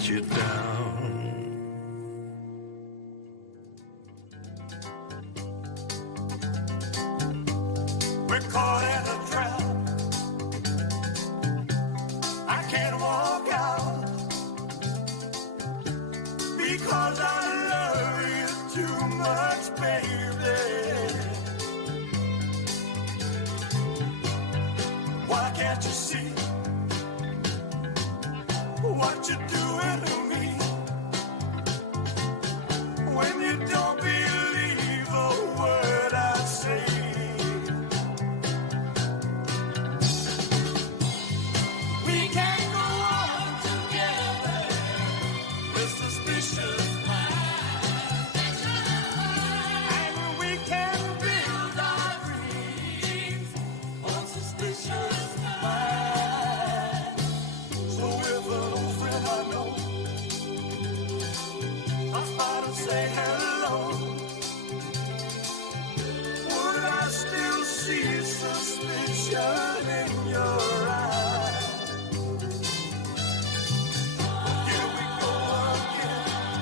let you down. We're caught in a trap. I can't walk out because I love you too much, baby. Why can't you see what you're doing to me? When you don't believe a word I say. We can't go on together with suspicious minds. And we can build our dreams on suspicious minds. So if an old friend I know stops by to say hello, would I still see suspicion in your eyes? Here we go again,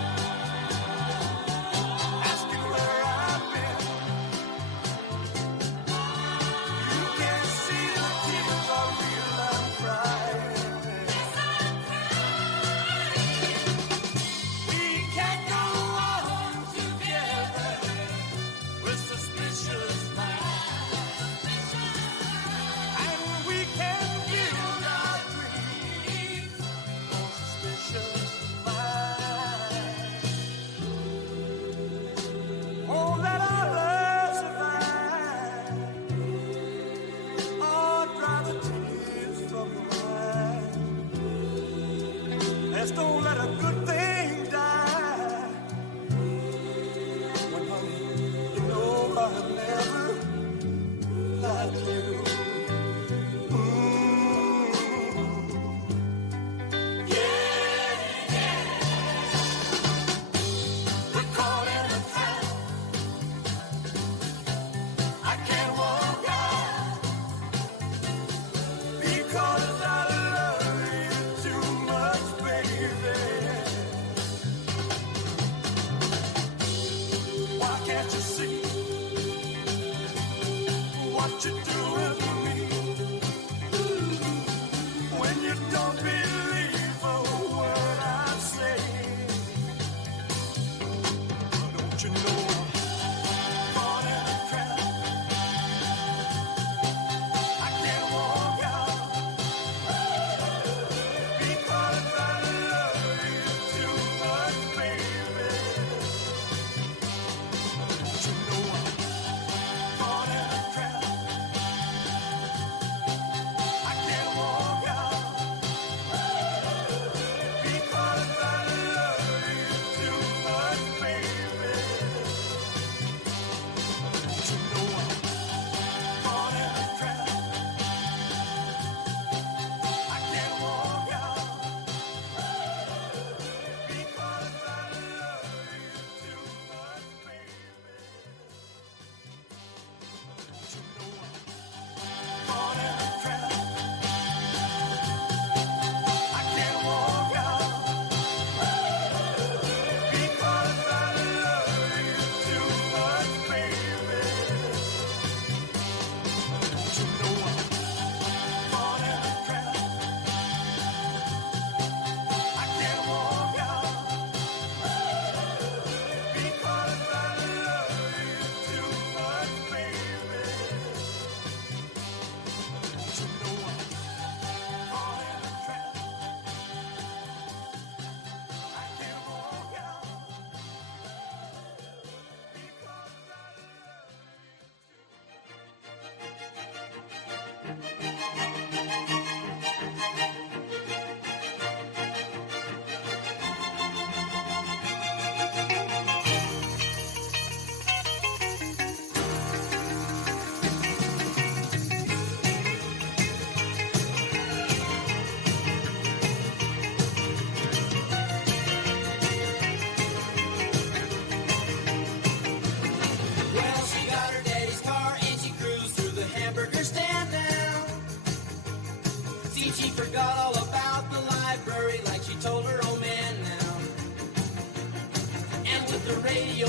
asking where I've been. You can't see the tears are real, I'm crying. We can't go on together with suspicious minds. And we can build our dreams on suspicious minds. Oh, let our love survive. Oh, dry the tears from your eyes. Let's don't let a good thing die. When honey, you know I've never lied to you. Yeah, yeah. We're caught in a trap. I can't walk out because I love you too much, baby.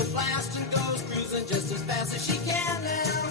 she'll blast and goes cruising just as fast as she can now.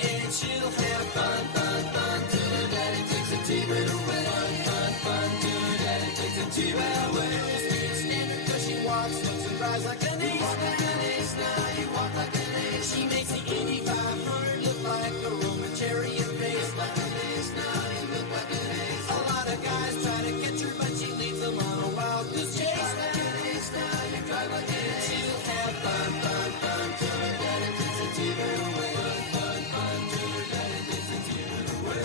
And she'll have fun, fun, fun till her daddy takes a T-bird away. Fun, fun, fun till her daddy takes a T-bird away. Can't stand her 'cause she walks, looks and drives like an ace. Like an ace now, you walk like an ace. She makes the Indy 500 look like a Roman chariot race. Like an ace now, you look like an ace. A lot of guys try to catch her, but she leads them on a wild goose chase. Like an ace now, you drive like an ace. She'll have fun, fun, fun till her daddy takes a T-bird away. Fun, fun, fun till her daddy takes a T-bird away.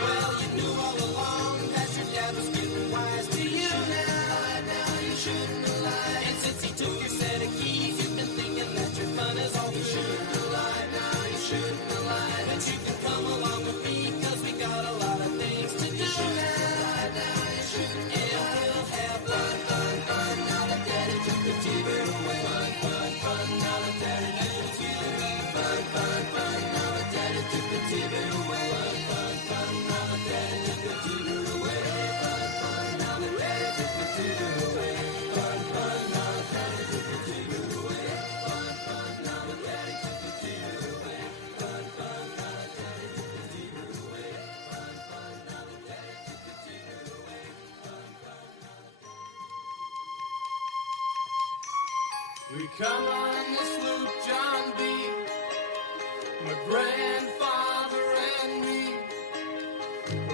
Well, you knew all along that your dad was getting wise to you now. Now you shouldn't have lied. And since he took your set of keys, you've been thinking that your fun is all through. You shouldn't have lied. Now you shouldn't have lied. But you can come along with me 'cause we got a lot of things to do now. Now you shouldn't have lied. And we'll have fun, fun, fun. Now that daddy took the T-bird away. Fun, fun, fun. Now that daddy took the T-bird away. Fun, fun, fun. Now that daddy took the T-bird away. Fun, fun, fun. Now that daddy took the T-bird away. Fun, fun. Now that daddy took the T-bird away. Fun, fun. Now that daddy took the T-bird away. Fun, fun. Now that daddy took the T-bird away. Fun, fun. Now that daddy took the T-bird away. Fun, fun. Now that daddy took the T-bird away. Fun, fun. We come on this loop, John B., my grandfather and me.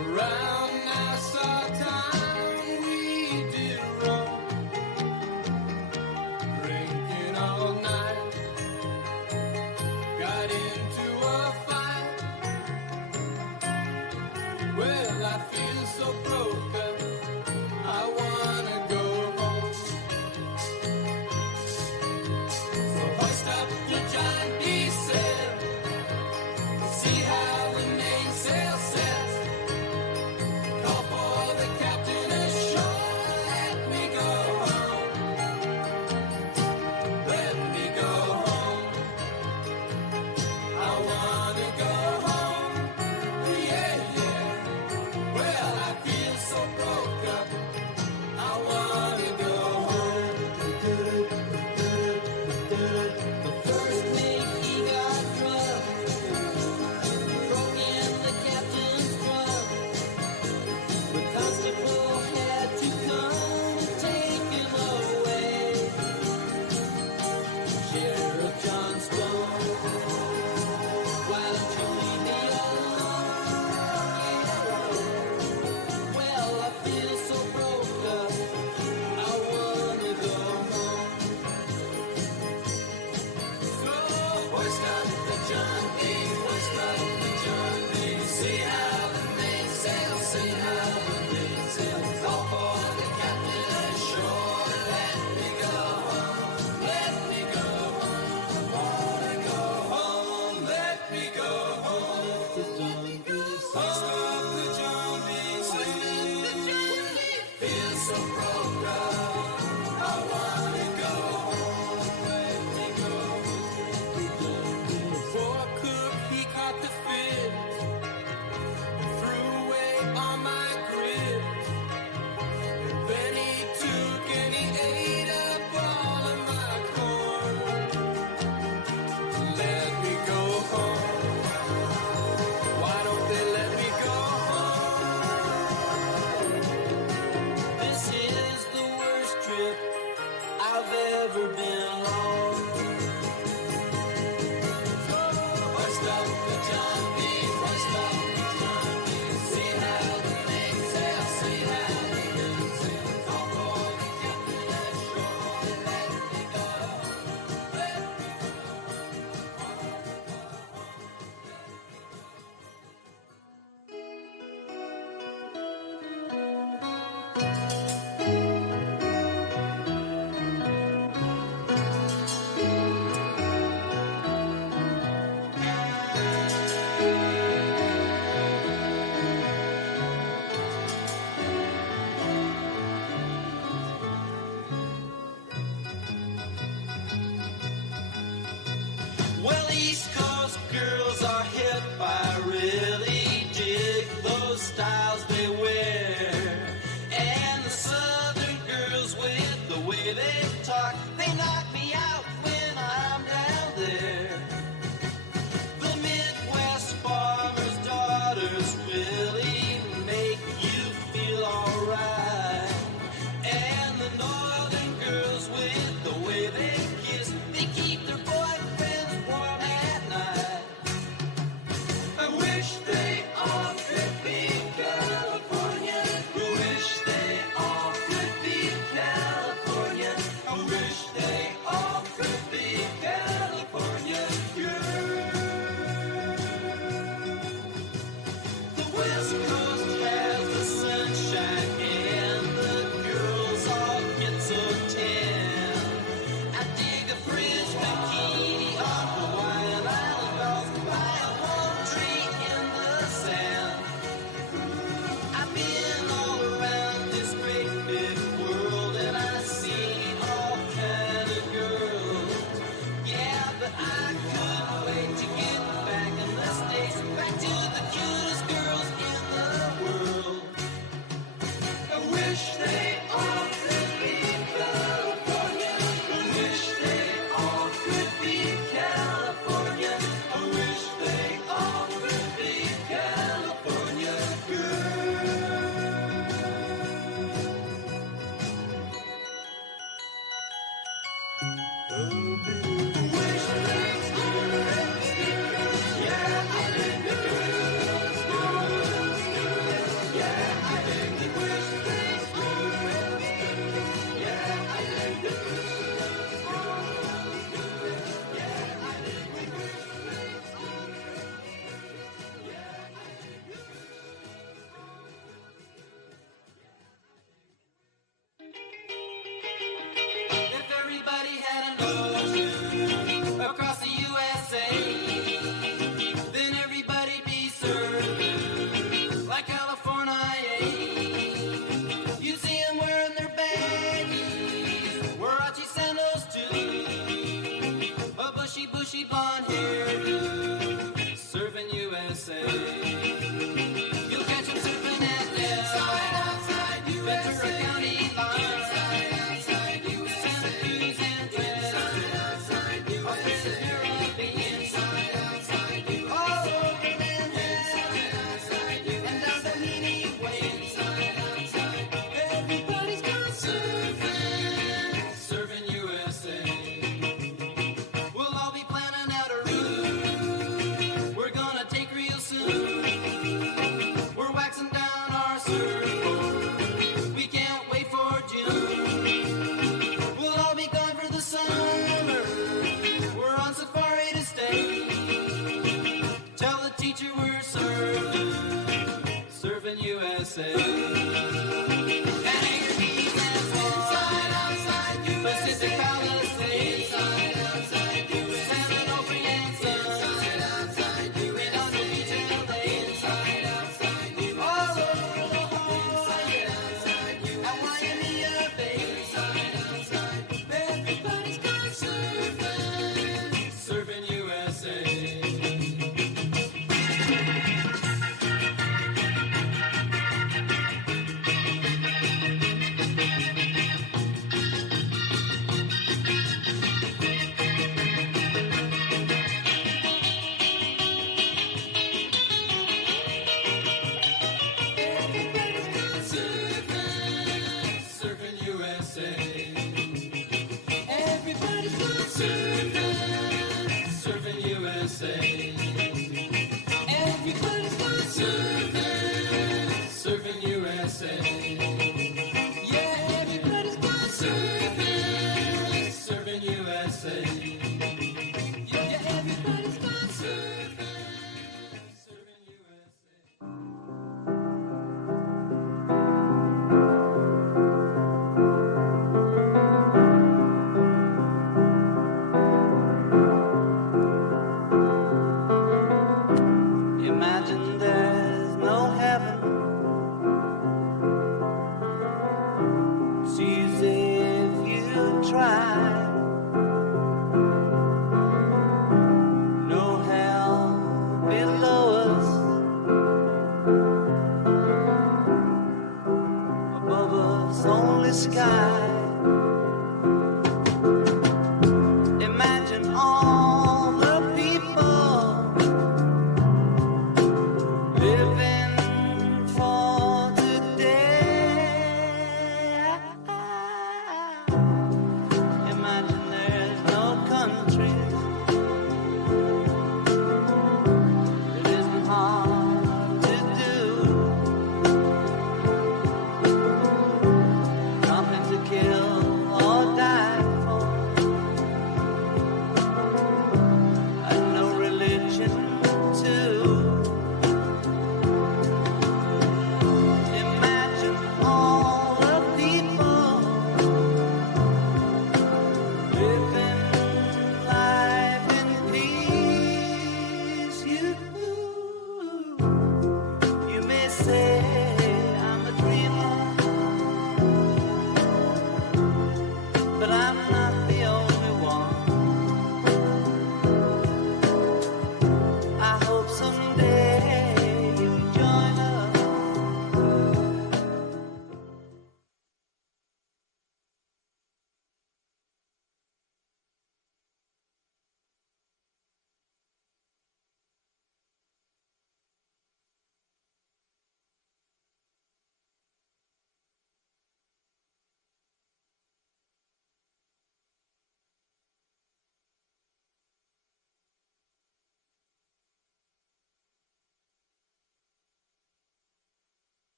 Around Nassau town we did roam, drinking all night. Got into a fight. Well, I feel so broken, I wanna go home. So hoist up your John D. sail, see how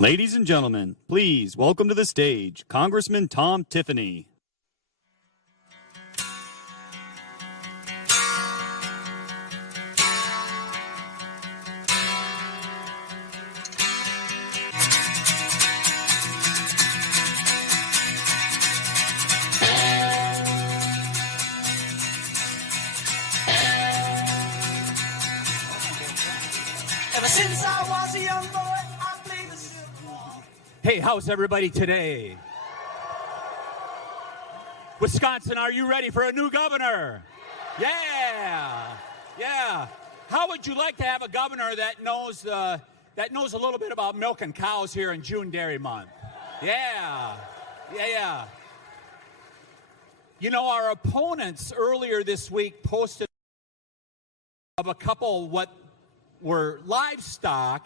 Ladies and gentlemen, please welcome to the stage Congressman Tom Tiffany. Ever since I was a young boy, I played the silver ball. Hey, how's everybody today? Wisconsin, are you ready for a new governor? Yeah. How would you like to have a governor that knows a little bit about milking cows here in June Dairy Month? Yeah. You know, our opponents earlier this week posted of a couple what were livestock,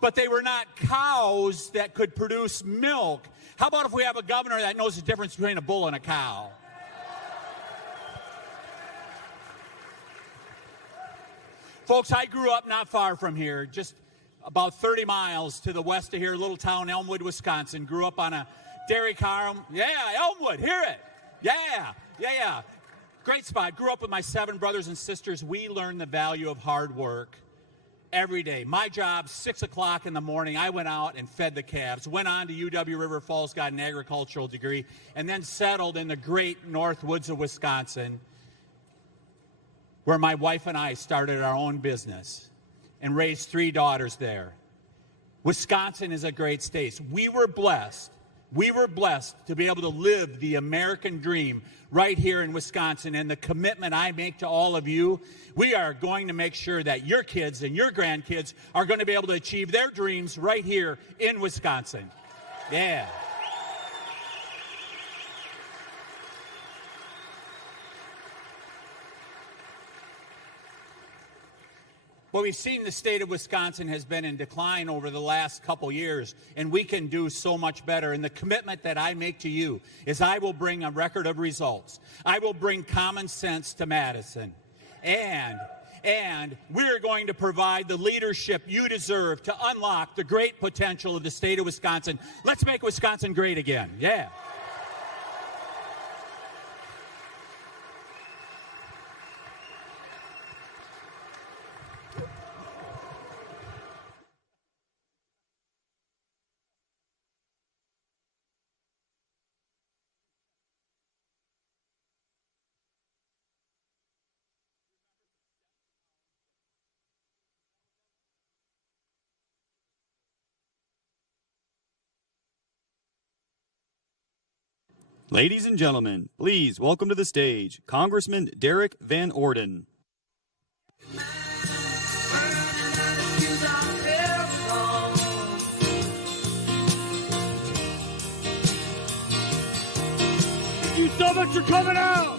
but they were not cows that could produce milk. How about if we have a governor that knows the difference between a bull and a cow? Folks, I grew up not far from here, just about 30 miles to the west of here, little town Elmwood, Wisconsin. Grew up on a dairy farm. Yeah, Elmwood, hear it. Yeah. Great spot. Grew up with my 7 brothers and sisters. We learned the value of hard work every day. My job, 6 o'clock in the morning, I went out and fed the calves, went on to UW River Falls, got an agricultural degree, and then settled in the great north woods of Wisconsin, where my wife and I started our own business and raised 3 daughters there. Wisconsin is a great state. We were blessed to be able to live the American dream right here in Wisconsin. And the commitment I make to all of you, we are going to make sure that your kids and your grandkids are going to be able to achieve their dreams right here in Wisconsin. Yeah. Well, we've seen the state of Wisconsin has been in decline over the last couple years, and we can do so much better. And the commitment that I make to you is I will bring a record of results. I will bring common sense to Madison. And we're going to provide the leadership you deserve to unlock the great potential of the state of Wisconsin. Let's make Wisconsin great again. Yeah. Ladies and gentlemen, please welcome to the stage Congressman Derek Van Orden. Thank you so much for coming out.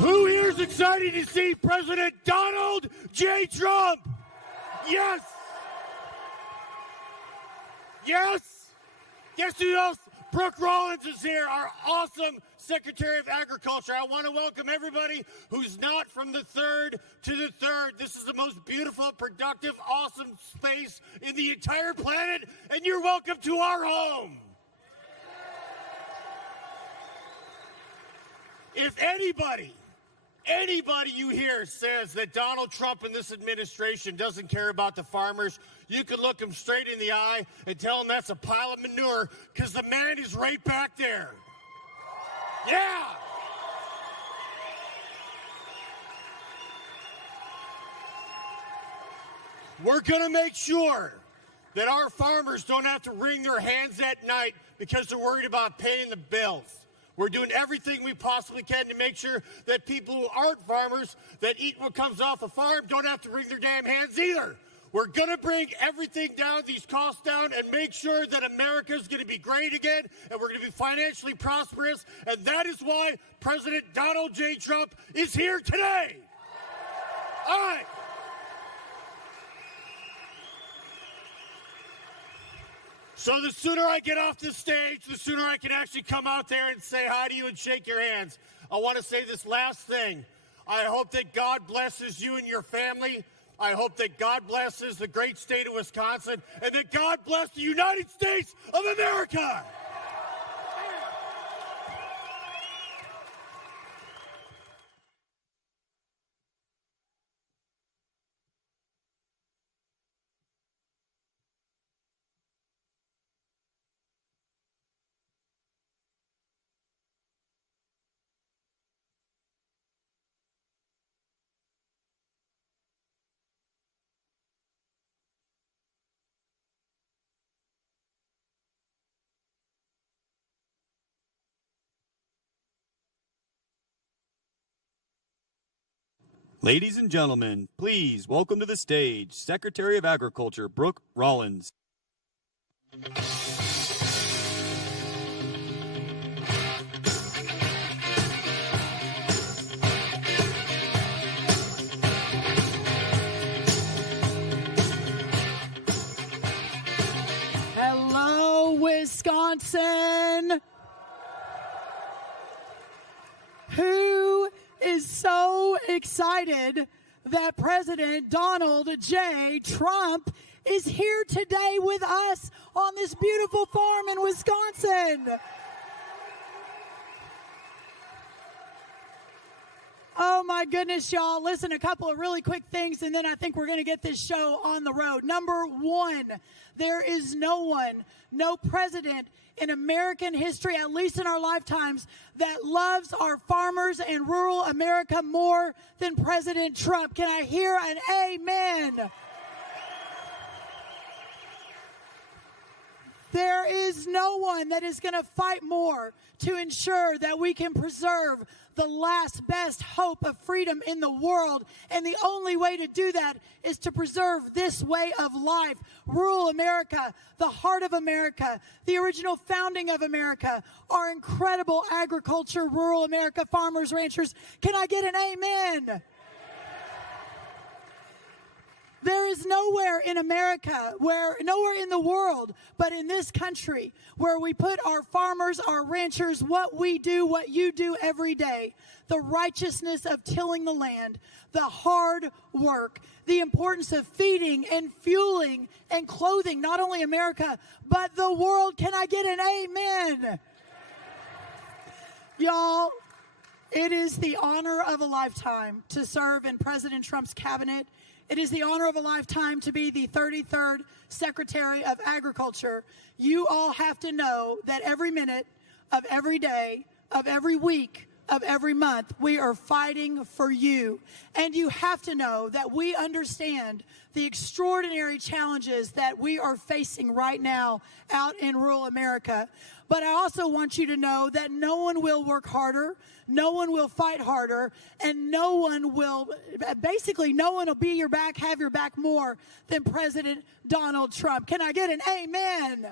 Who here is excited to see President Donald J. Trump? Yes. Guess who else? Brooke Rollins is here, our awesome Secretary of Agriculture. I want to welcome everybody who's not from the 3rd to the 3rd. This is the most beautiful, productive, awesome space in the entire planet, and you're welcome to our home. If anybody you hear says that Donald Trump and this administration doesn't care about the farmers, you can look him straight in the eye and tell him that's a pile of manure, because the man is right back there. Yeah. We're going to make sure that our farmers don't have to wring their hands at night because they're worried about paying the bills. We're doing everything we possibly can to make sure that people who aren't farmers, that eat what comes off a farm, don't have to wring their damn hands either. We're going to bring everything down, these costs down, and make sure that America is going to be great again, and we're going to be financially prosperous. And that is why President Donald J. Trump is here today. All right. So the sooner I get off the stage, the sooner I can actually come out there and say hi to you and shake your hands. I want to say this last thing. I hope that God blesses you and your family, I hope that God blesses the great state of Wisconsin and that God bless the United States of America. Ladies and gentlemen, please welcome to the stage Secretary of Agriculture Brooke Rollins. Hello, Wisconsin. Who is so excited that President Donald J. Trump is here today with us on this beautiful farm in Wisconsin? Oh my goodness, y'all. Listen, a couple of really quick things, and then I think we're going to get this show on the road. Number one, there is no president in American history, at least in our lifetimes, that loves our farmers and rural America more than President Trump. Can I hear an amen? There is no one that is going to fight more to ensure that we can preserve the last best hope of freedom in the world. And the only way to do that is to preserve this way of life. Rural America, the heart of America, the original founding of America, our incredible agriculture, rural America, farmers, ranchers. Can I get an amen? There is nowhere in America, nowhere in the world, but in this country, where we put our farmers, our ranchers, what we do, what you do every day, the righteousness of tilling the land, the hard work, the importance of feeding and fueling and clothing, not only America, but the world. Can I get an amen? Y'all, it is the honor of a lifetime to serve in President Trump's cabinet. It is the honor of a lifetime to be the 33rd Secretary of Agriculture. You all have to know that every minute of every day, of every week, of every month, we are fighting for you. And you have to know that we understand the extraordinary challenges that we are facing right now out in rural America. But I also want you to know that no one will work harder, no one will fight harder, and no one will be your back, have your back more than President Donald Trump. Can I get an amen?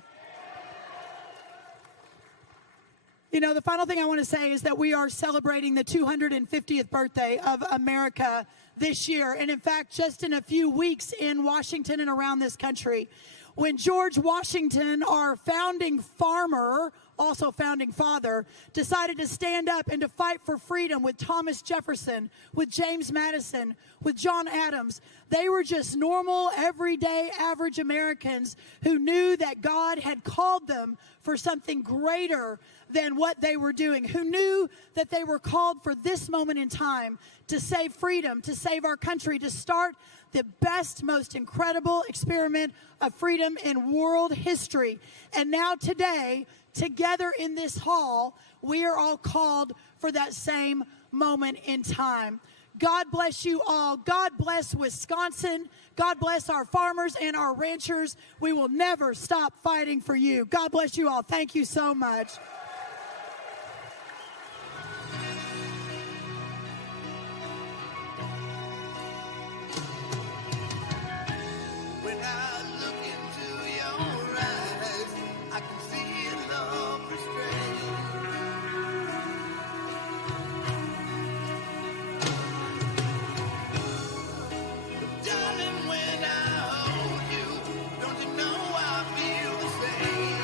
You know, the final thing I want to say is that we are celebrating the 250th birthday of America this year. And in fact, just in a few weeks in Washington and around this country, when George Washington, our founding farmer, also founding father, decided to stand up and to fight for freedom with Thomas Jefferson, with James Madison, with John Adams. They were just normal, everyday, average Americans who knew that God had called them for something greater than what they were doing, who knew that they were called for this moment in time to save freedom, to save our country, to start the best, most incredible experiment of freedom in world history. And now today, together in this hall, we are all called for that same moment in time. God bless you all. God bless Wisconsin. God bless our farmers and our ranchers. We will never stop fighting for you. God bless you all. Thank you so much. When I look into your eyes, I can see love restrained. But darling, when I hold you, don't you know I feel the same?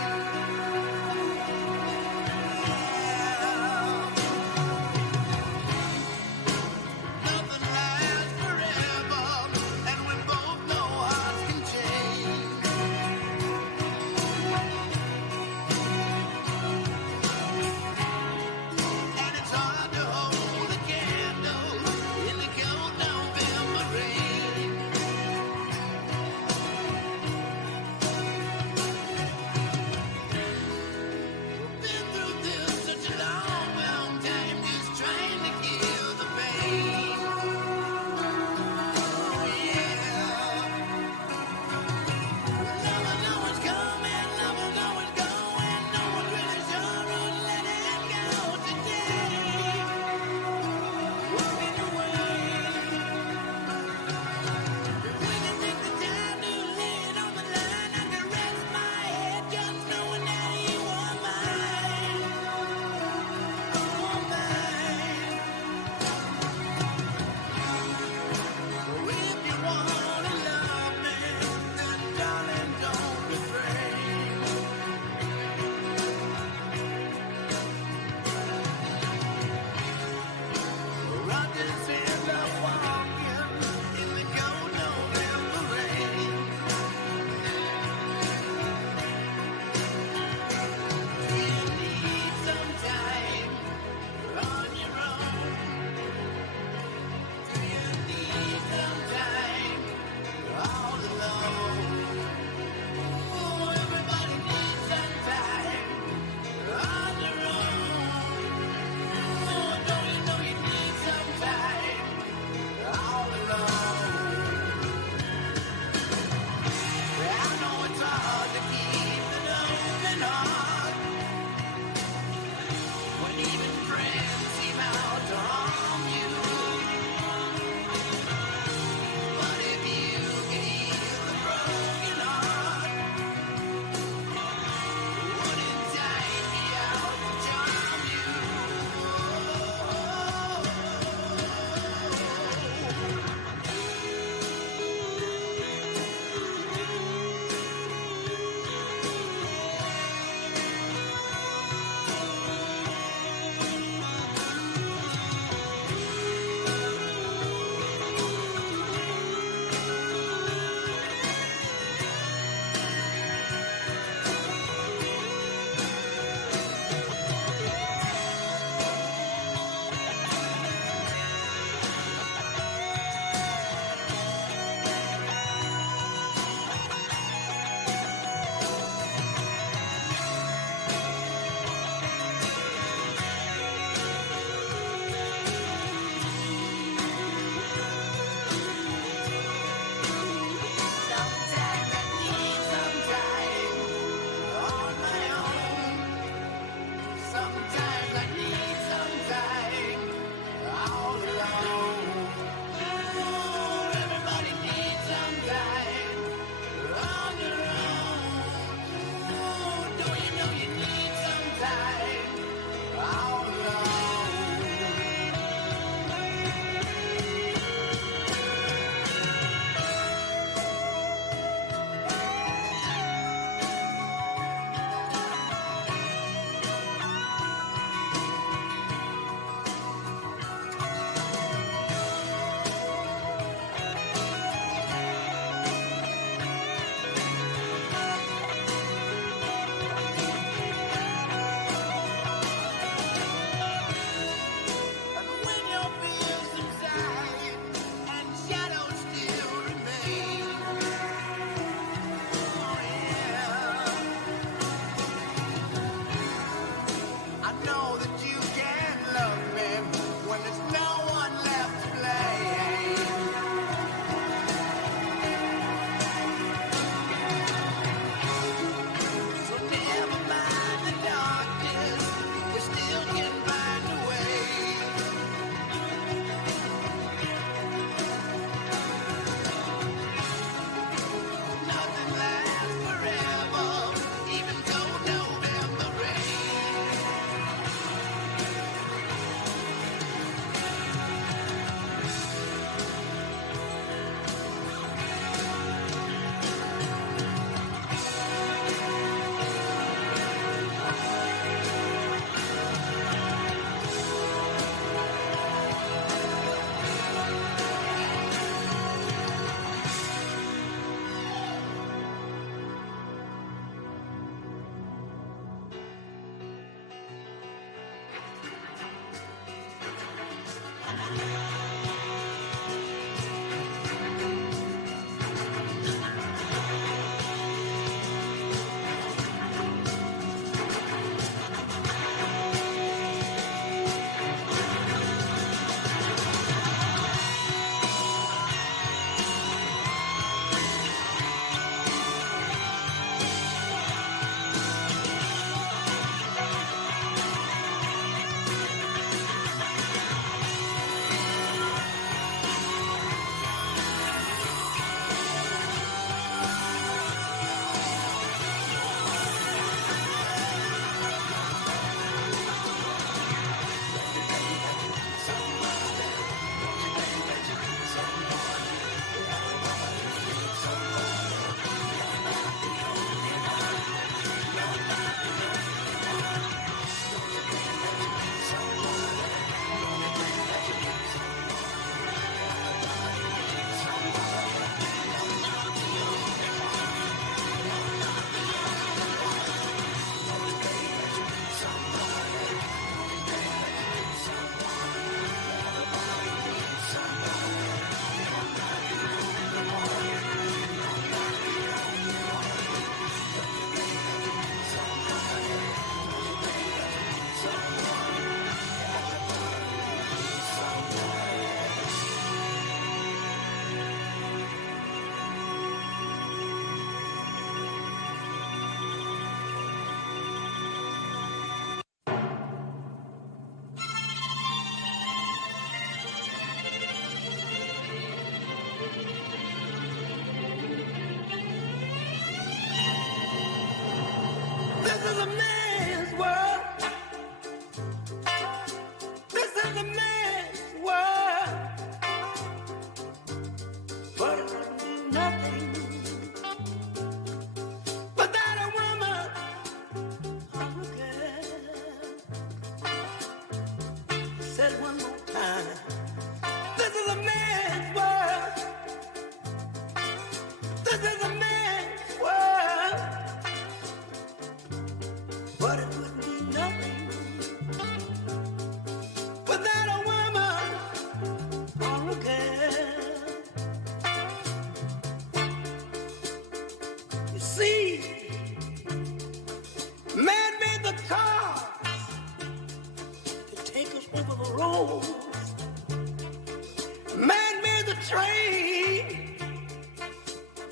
train,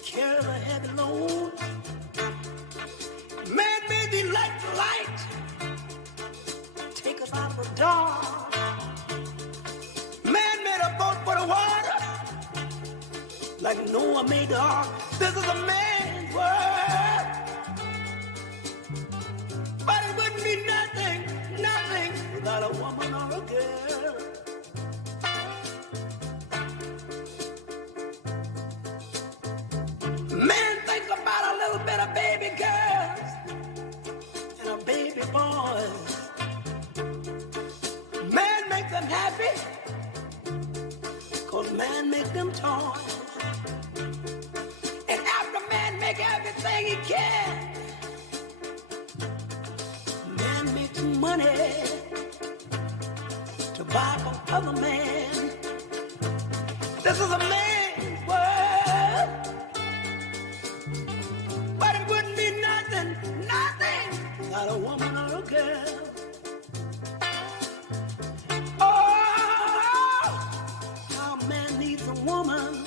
carry the heavy load. Man made the light, take us out of the dark. Man made a boat for the water, like Noah made the ark. This is a man's world, but it wouldn't be nothing without a woman or a girl. Man thinks about a little bit of baby girls and a baby boys. Man make them happy, 'cause man make them toys. And after man make everything he can, man makes money to buy from other man. This is a man's world, but it wouldn't be nothing without a woman or a girl. Oh, how a man needs a woman.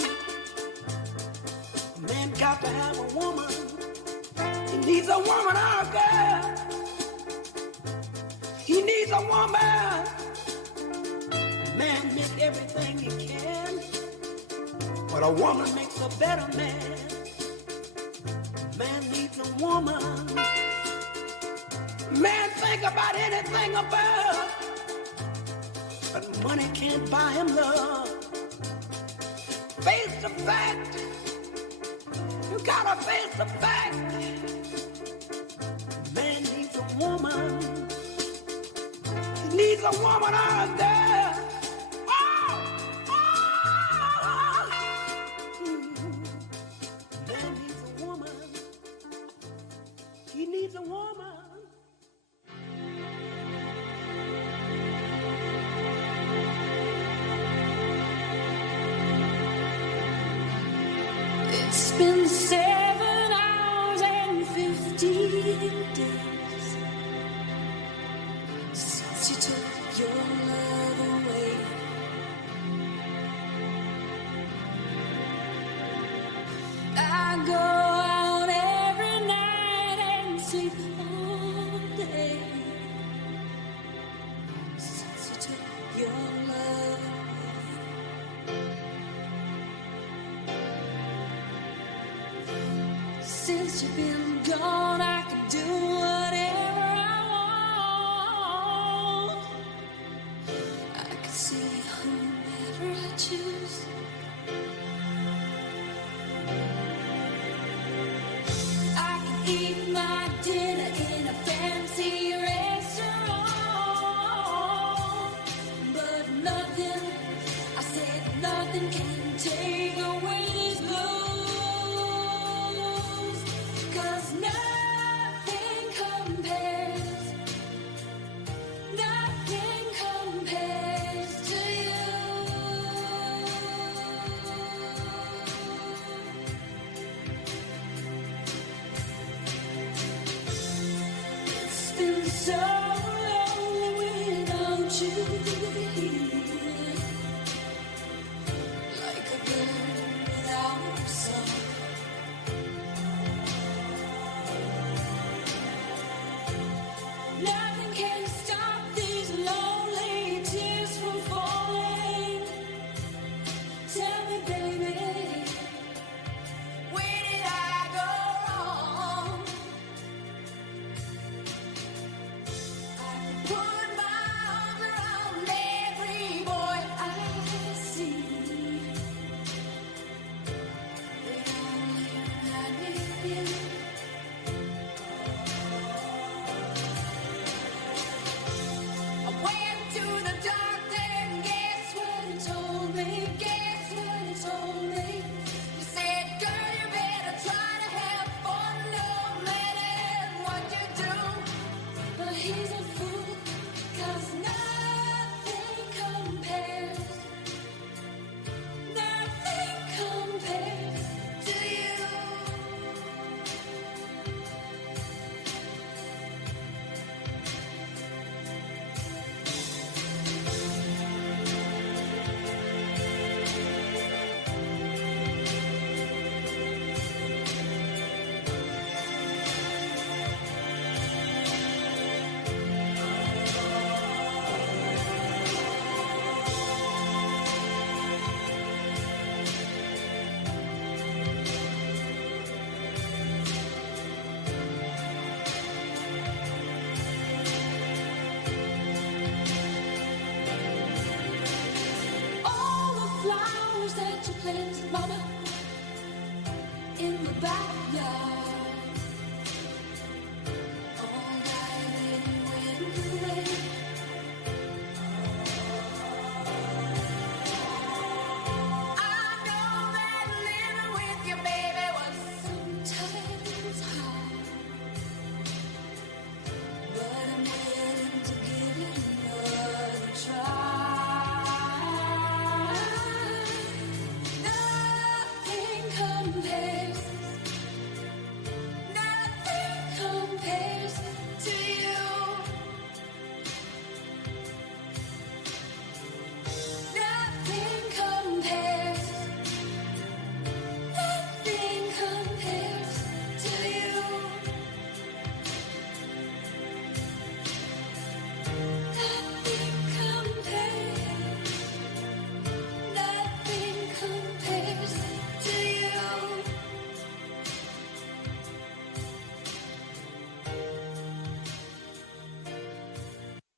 A man got to have a woman. He needs a woman or a girl. He needs a woman. Man makes everything he can, but a woman makes a better man. Man needs a woman. Man think about anything above, but money can't buy him love. Face the fact. You gotta face the fact. Man needs a woman. He needs a woman or a girl. Oh, oh. Man needs a woman. He needs a woman. It's been 7 hours and 15 days since you took your love away. I go out every night and sleep all day since you took your love away. Since you've been gone, I can do whatever I want. I can see whomever I choose. I can eat my dinner in a fancy restaurant, but nothing, I said nothing can take away these blues. 'Cause nothing that you planted, Mama, in the backyard. All night in wind and rain. I know that living with your baby was sometimes hard, but I'm willing to give it another try. Nothing compares, nothing compares to you. Nothing compares, nothing compares to you. Nothing compares, nothing compares to you.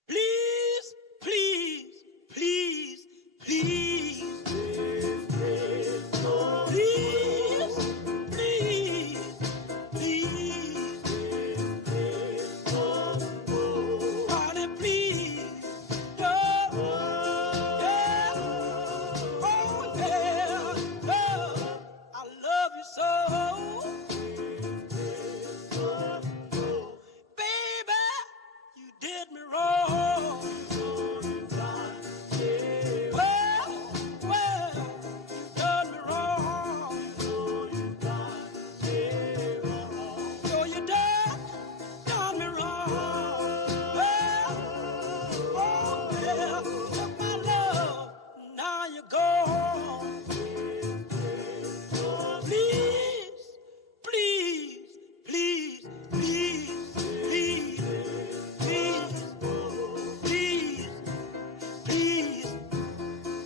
Please, please, please, please. Please, please, please. Honey, please. Yeah. Yeah. Oh, yeah. Oh, I love you so. Baby, you did me wrong. Well, you done me wrong. So you done me wrong. Well, oh, well, took my love, now you're gone. Please, please, please, please, please, please, please, please,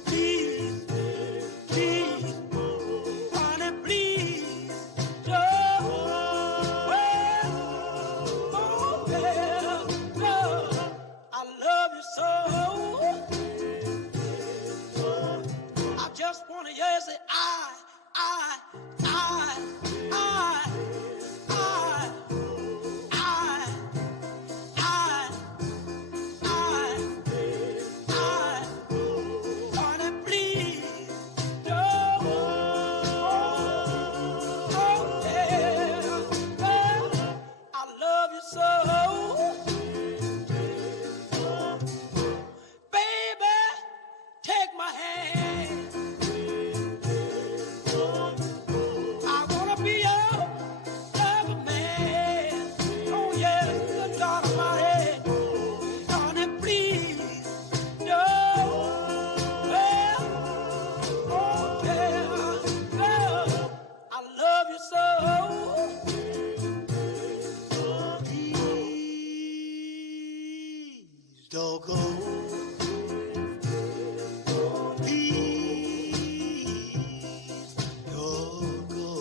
please, please, honey, please, don't. Well, oh, well, love, I love you so. I just wanna, yes, say I, I, I, I, I, honey, please, don't. Oh, yeah, well, I love you so. Baby, take my hand. I wanna be your lover man. Oh, yes, the God of my head. Honey, please, don't. Well, oh, yeah, well, I love you so. Please don't go. Please don't go.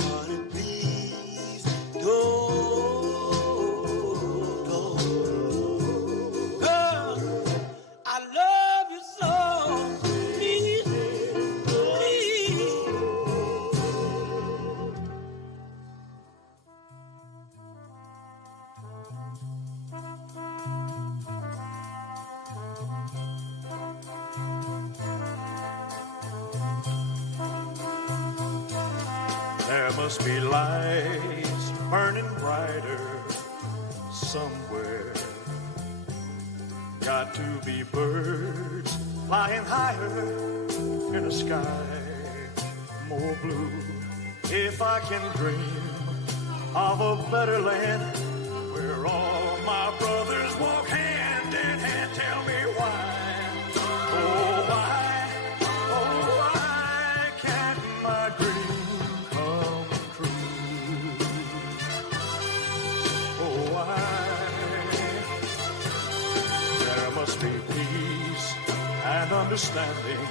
Honey, please don't go. Girl, I love you so. Please, please. There must be lights burning brighter somewhere. Got to be birds flying higher in a sky more blue. If I can dream of a better land where all my brothers walk hand in hand, tell me why. Oh, why? Oh, why can't my dream come true? Oh, why? There must be peace and understanding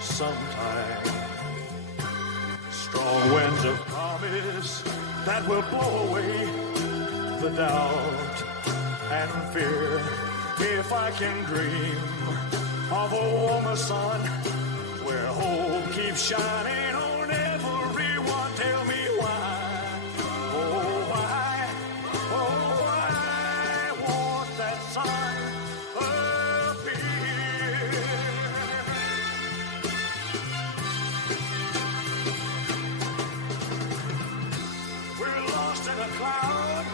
sometime. Strong winds of promise that will blow away the doubt and fear. If I can dream of a warmer sun, where hope keeps shining on everyone. Tell me why, oh why, oh why won't that sun appear? We're lost in a cloud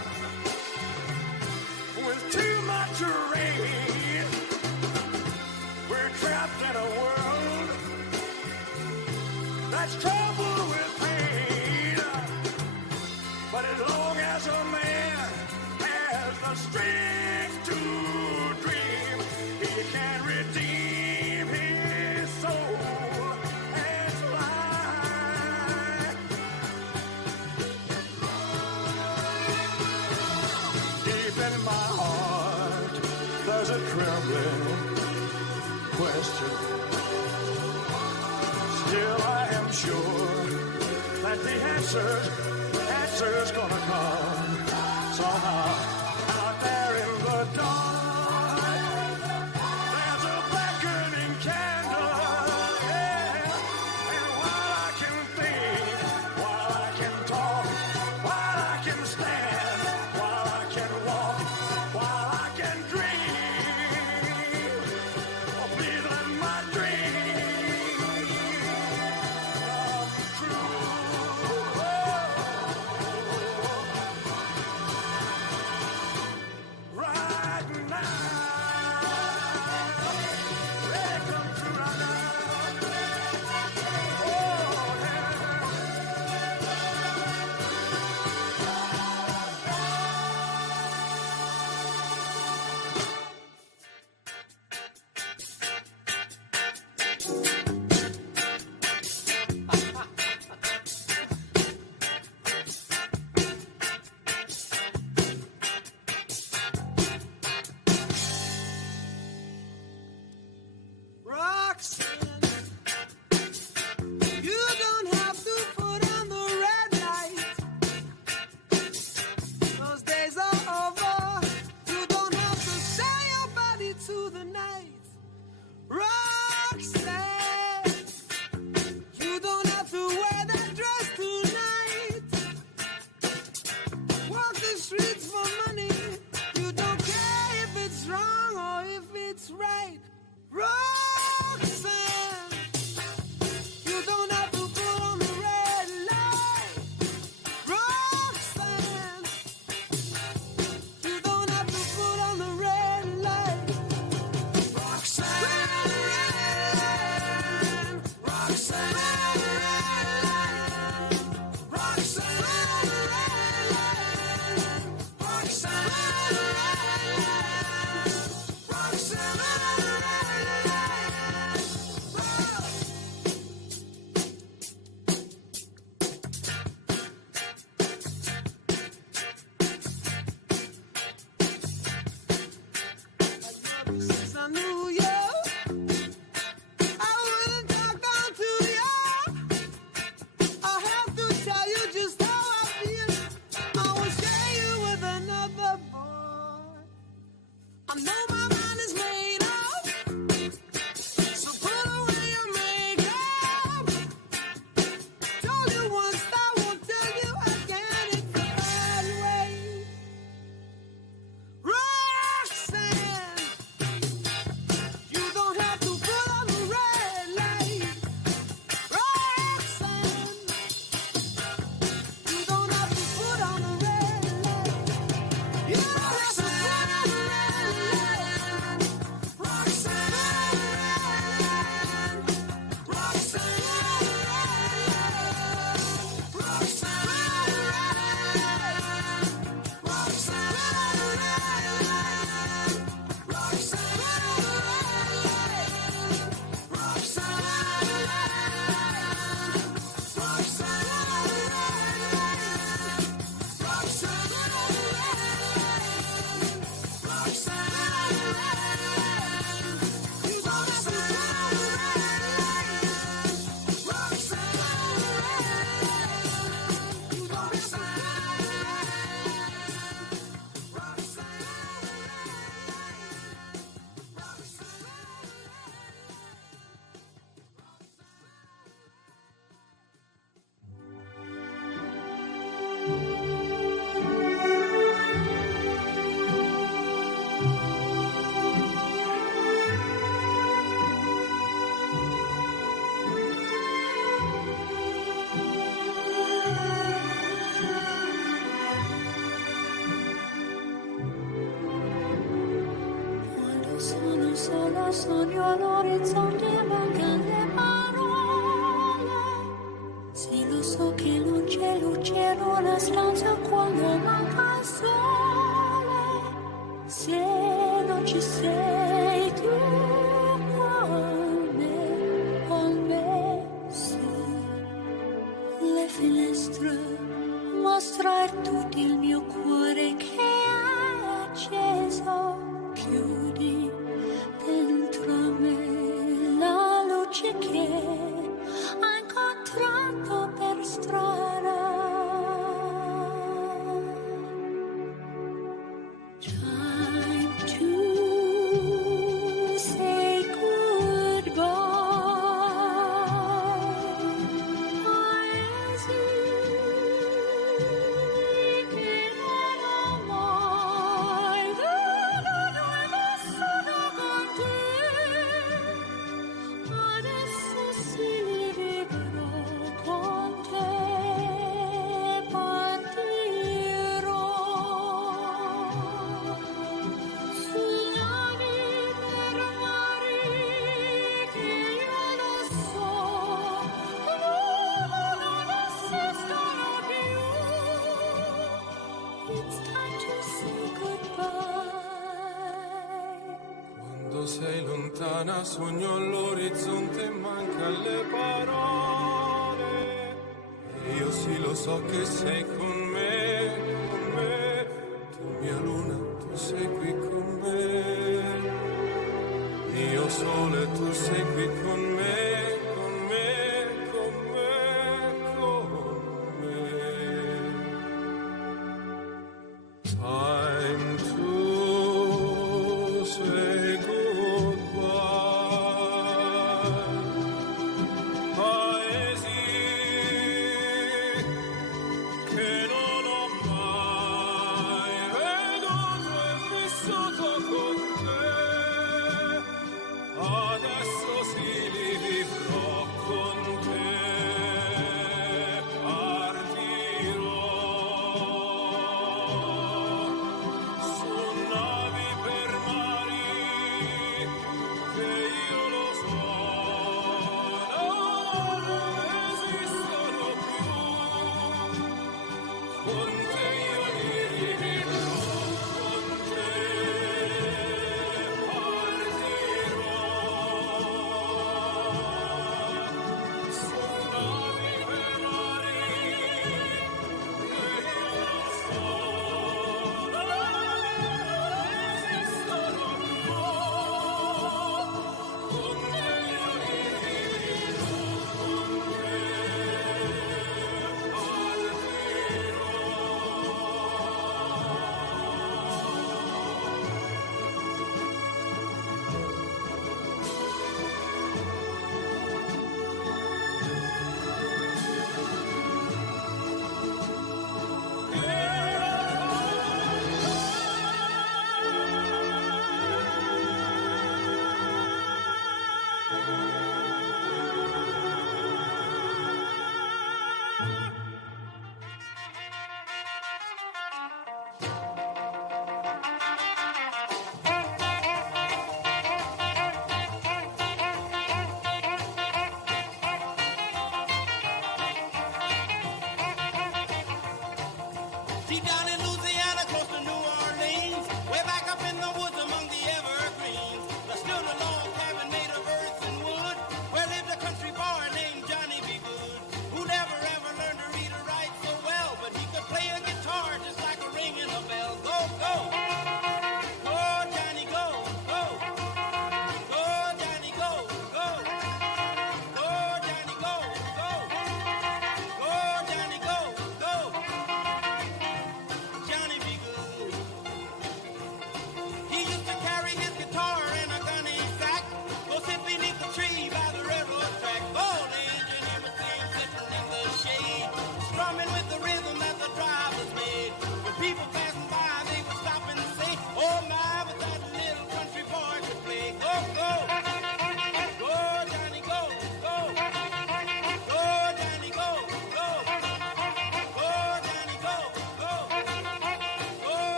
with too much rain. We're trapped in a world that's troubled with pain. But as long as a man has the strength to dream, he can redeem his soul and fly. Deep in my heart, there's a trembling question. Still I am sure that the answer's gonna come somehow. Out there in the dark, there's a beckoning candle, yeah. And while I can think, while I can talk, while I can stand, while I can walk, while I can dream, oh, please let my dream come true. Right now, let it come true right now. Oh, yeah. Roxanne, you don't have to put on the red light. Those days are over. You don't have to sell your body to the night. Roxanne, you don't have to wear that dress tonight. Walk the streets for money. You don't care if it's wrong or if it's right. Roxanne. solo sogno all'orizzonte mancano le parole. Se lo so che non c'è luce in una stanza quando manca il sole. Se non ci sei tu con me, sì. Le finestre mostrar tutto il mio cuore che è acceso. Chiudi dentro me la luce che ho incontrato per strada. Time to say goodbye. Paesi che non ho mai veduto e vissuto con te. Adesso sì li vivrò con te. Partirò su navi per mari che io lo so non esistono più. It's time to say goodbye. Quando sei lontana sogno all'orizzonte e manca le parole. E io sì lo so che sei con me, tu mia luna, tu sei qui con me. Mio sole, tu sei qui con me, con me, con me, con me. Time to say goodbye. Paesi che non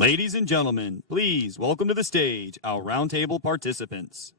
Ladies and gentlemen, please welcome to the stage our roundtable participants.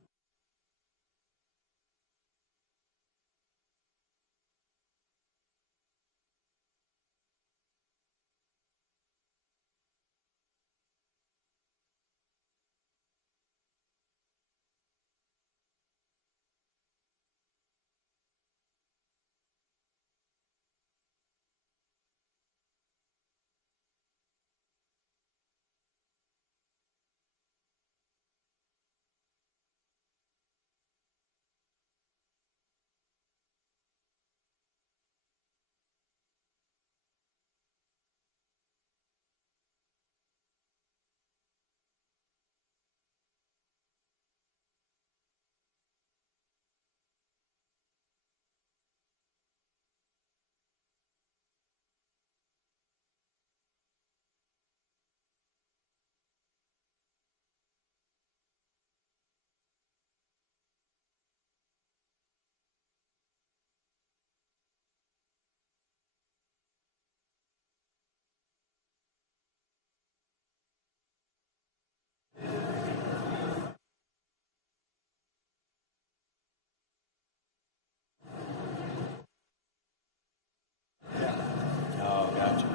Oh, gotcha.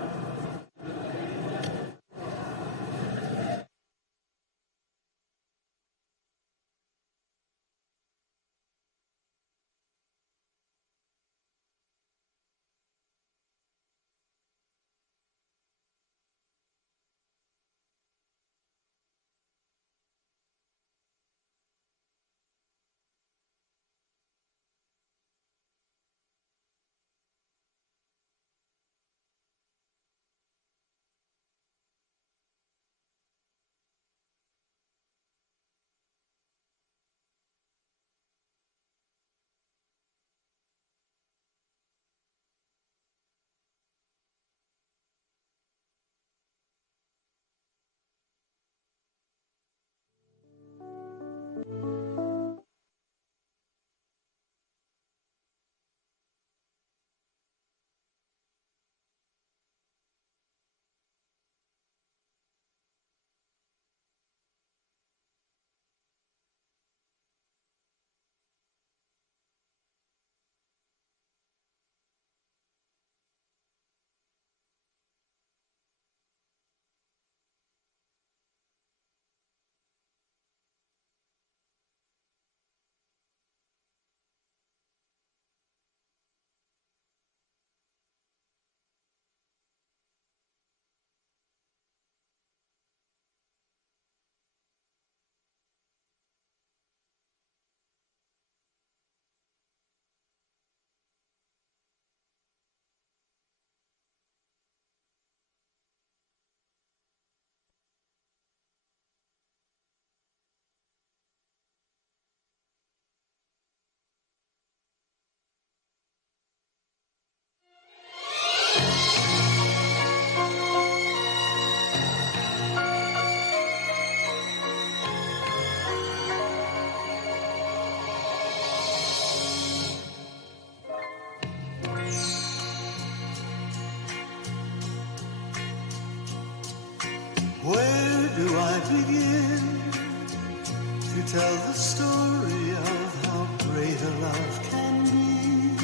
Where do I begin to tell the story of how great a love can be?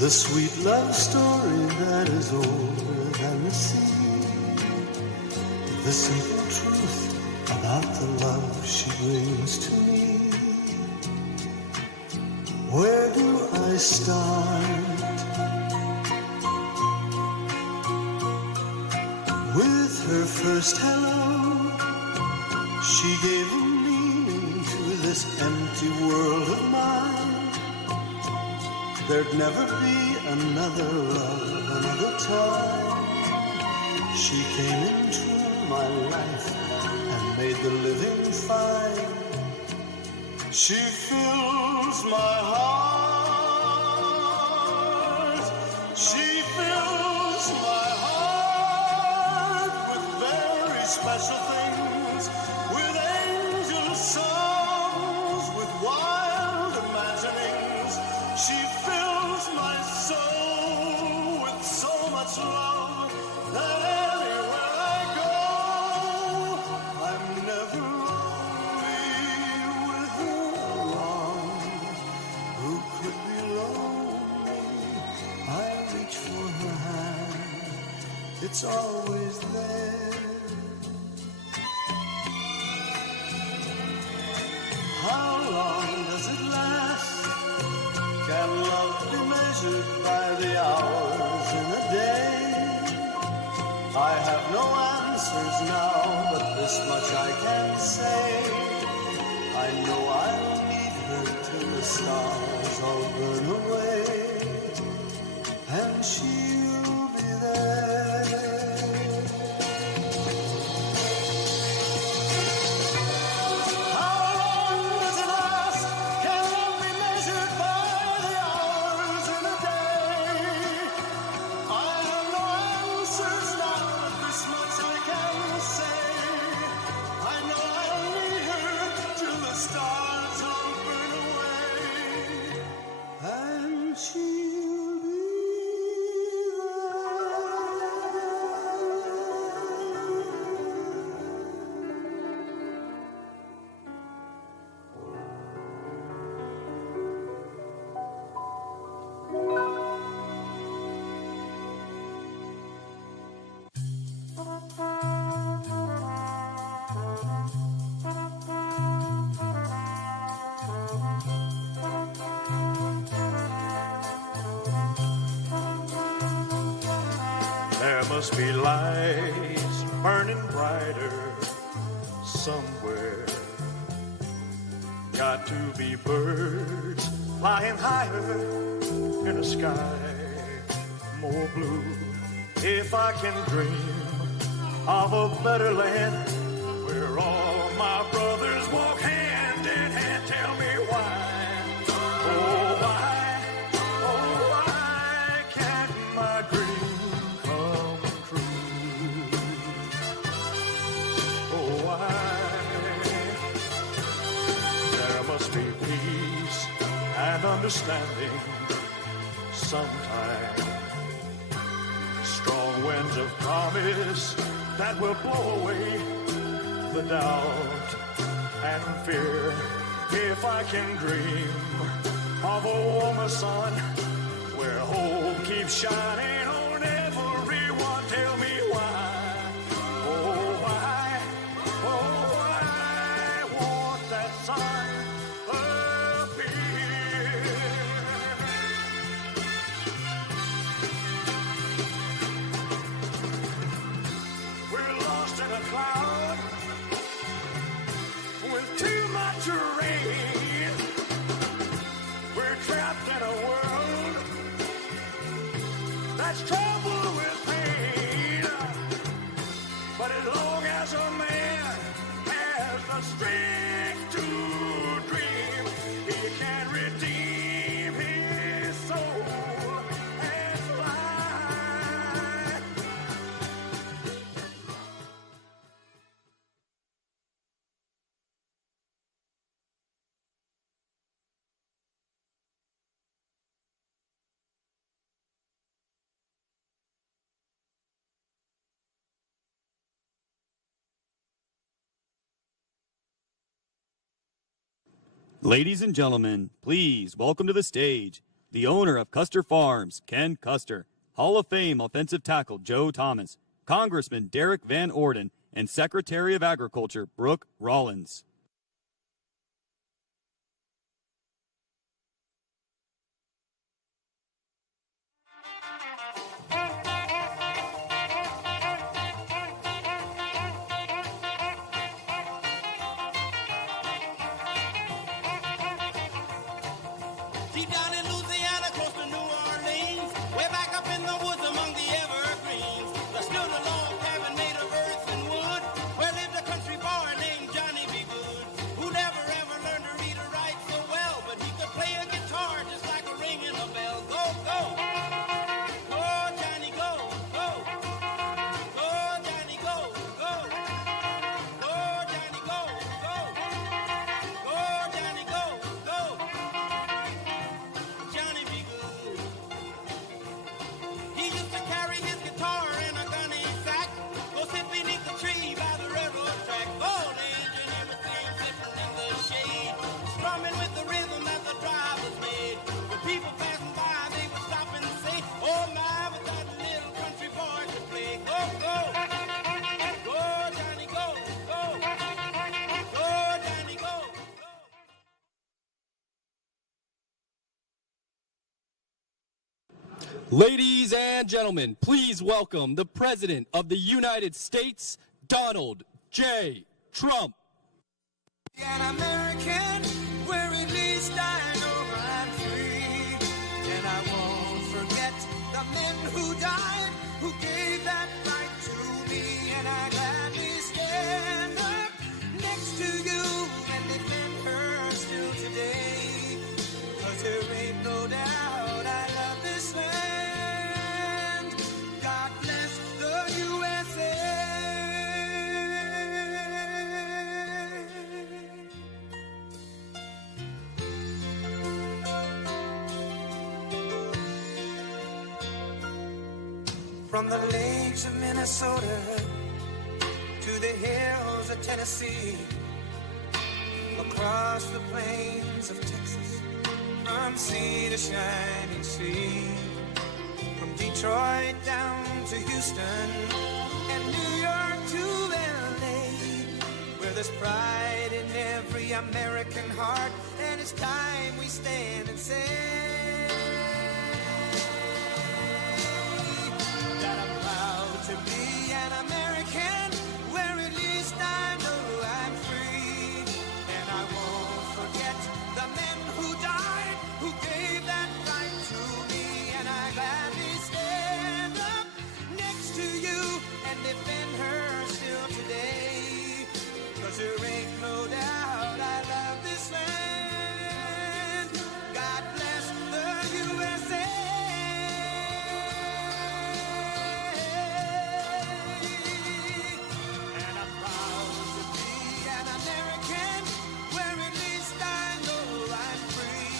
The sweet love story that is older than the sea. The simple truth about the love she brings to me. Where do I start? With her first hello, she gave a meaning to this empty world of mine. There'd never be another love, another time. She came into my life and made the living fine. She fills my heart. She fills my heart with very special things, with angel songs, with wild imaginings. She fills my soul with so much love that anywhere I go, it's always there. How long does it last? Can love be measured by the hours in a day? I have no answers now, but this much I can say. I know I'll need her till the stars all burn away, and she'll be there. How long does it last? Can love be measured by the hours in a day? I have no answers now, but this much I can say. I know I'll need her till the stars all burn away, and she'll be There must be lights burning brighter somewhere. Got to be birds flying higher in a sky more blue. If I can dream of a better land where all my brothers walk hand in hand, tell me why. Oh, why? Oh, why can't my dream come true? Oh, why? There must be peace and understanding sometime. Strong winds of promise that will blow away the doubt and fear. If I can dream of a warmer sun where hope keeps shining on everyone, tell me why. Oh, why? Oh, why won't that sun appear? We're lost in a cloud with too much rain. We're trapped in a world that's troubled with pain. But as long as a man has the strength to dream, he can redeem his soul and fly. Ladies and gentlemen, please welcome to the stage the owner of Custer Farms, Ken Custer, Hall of Fame offensive tackle Joe Thomas, Congressman Derek Van Orden, and Secretary of Agriculture Brooke Rollins. Deep down in Louisiana, close to New Orleans, way back up in the woods among the evergreens, there stood a log cabin made of earth and wood, where lived a country boy named Johnny B. Good, who never ever learned to read or write so well, but he could play a guitar just like a ringing a bell. Go, go! Go, Johnny, go, go! Go, Johnny, go, go! Go, Johnny, go, go! Go, Johnny, go, go! Ladies and gentlemen, please welcome the President of the United States, Donald J. Trump. An American, where at least I know I'm free. And I won't forget the men who died, who gave that right to me. And I gladly stand up next to you and defend her still today. 'Cause there ain't no doubt I love this land. God bless the USA. From the lakes of Minnesota to the hills of Tennessee, across the plains of Texas, from sea to shining sea, from Detroit down to Houston and New York to LA, where there's pride in every American heart, and it's time we stand and say that I'm proud to be an American, where at least I know I'm free. And I won't forget the men who died, who gave that right to me. And I gladly stand up next to you and defend her still today. 'Cause there ain't no doubt I love this land. God bless the USA. And I'm proud to be an American, where at least I know I'm free.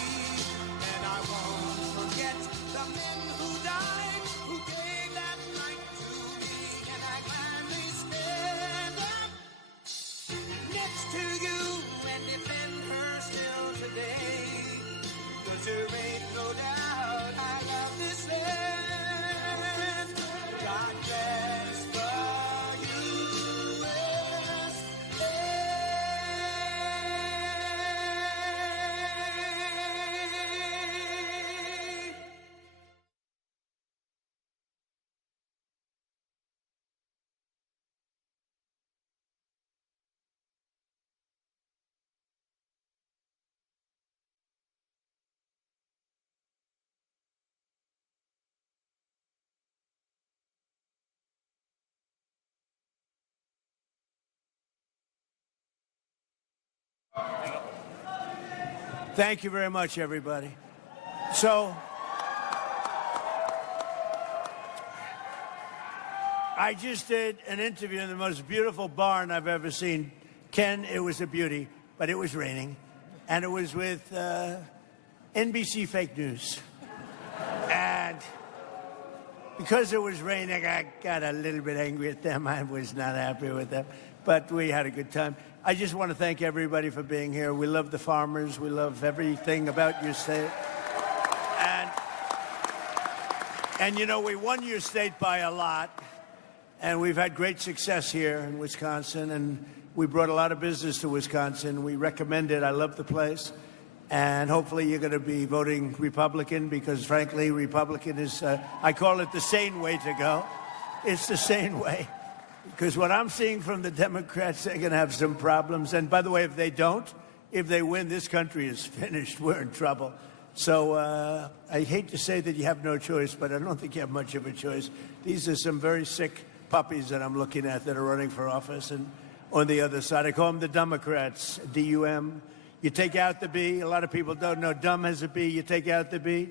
And I won't forget the men who died, who gave that right to me. And I gladly stand up next to you and defend her still today. 'Cause there ain't no doubt I love this land. God bless the USA. Thank you very much, everybody. So, I just did an interview in the most beautiful barn I've ever seen. Ken, it was a beauty, but it was raining. And it was with NBC Fake News. And because it was raining, I got a little bit angry at them. I was not happy with them. But we had a good time. I just want to thank everybody for being here. We love the farmers. We love everything about your state. And you know, we won your state by a lot. And we've had great success here in Wisconsin. And we brought a lot of business to Wisconsin. We recommend it. I love the place. And hopefully you're going to be voting Republican because, frankly, Republican is, I call it the sane way to go. It's the sane way. Because what I'm seeing from the Democrats, they're going to have some problems. And by the way, if they don't, if they win, this country is finished. We're in trouble. So I hate to say that you have no choice, but I don't think you have much of a choice. These are some very sick puppies that I'm looking at that are running for office. And on the other side, I call them the Democrats, D-U-M. You take out the B. A lot of people don't know dumb has a B. You take out the B,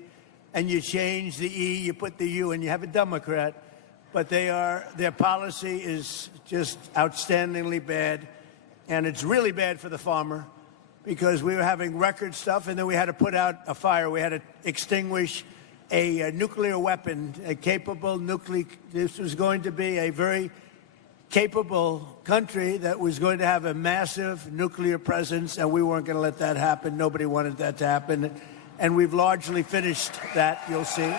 and you change the E, you put the U, and you have a Democrat. But their policy is just outstandingly bad, and it's really bad for the farmer because we were having record stuff, and then we had to put out a fire. We had to extinguish a nuclear weapon, a capable nuclear. This was going to be a very capable country that was going to have a massive nuclear presence, and we weren't going to let that happen. Nobody wanted that to happen, and we've largely finished that, you'll see.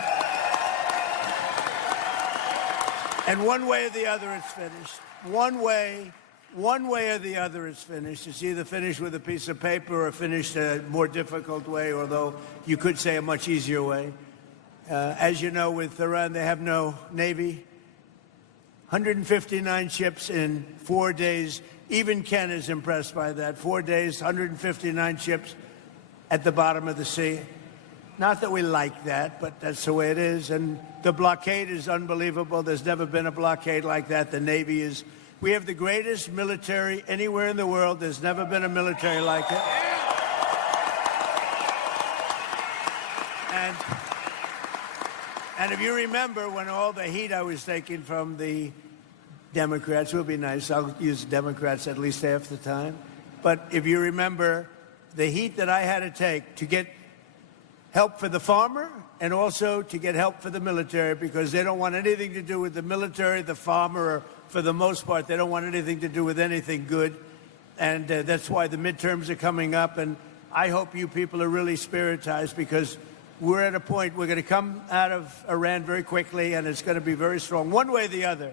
And one way or the other, it's finished. One way or the other, it's finished. It's either finished with a piece of paper or finished a more difficult way, although you could say a much easier way. As you know, with Iran, they have no Navy. 159 ships in 4 days. Even Ken is impressed by that. 4 days, 159 ships at the bottom of the sea. Not that we like that, but that's the way it is. And the blockade is unbelievable. There's never been a blockade like that. The Navy is... We have the greatest military anywhere in the world. There's never been a military like it. And if you remember when all the heat I was taking from the Democrats, would be nice. I'll use Democrats at least half the time. But if you remember the heat that I had to take to get help for the farmer and also to get help for the military, because they don't want anything to do with the military, the farmer, or for the most part, they don't want anything to do with anything good. And that's why the midterms are coming up. And I hope you people are really spiritized, because we're at a point, we're going to come out of Iran very quickly, and it's going to be very strong, one way or the other,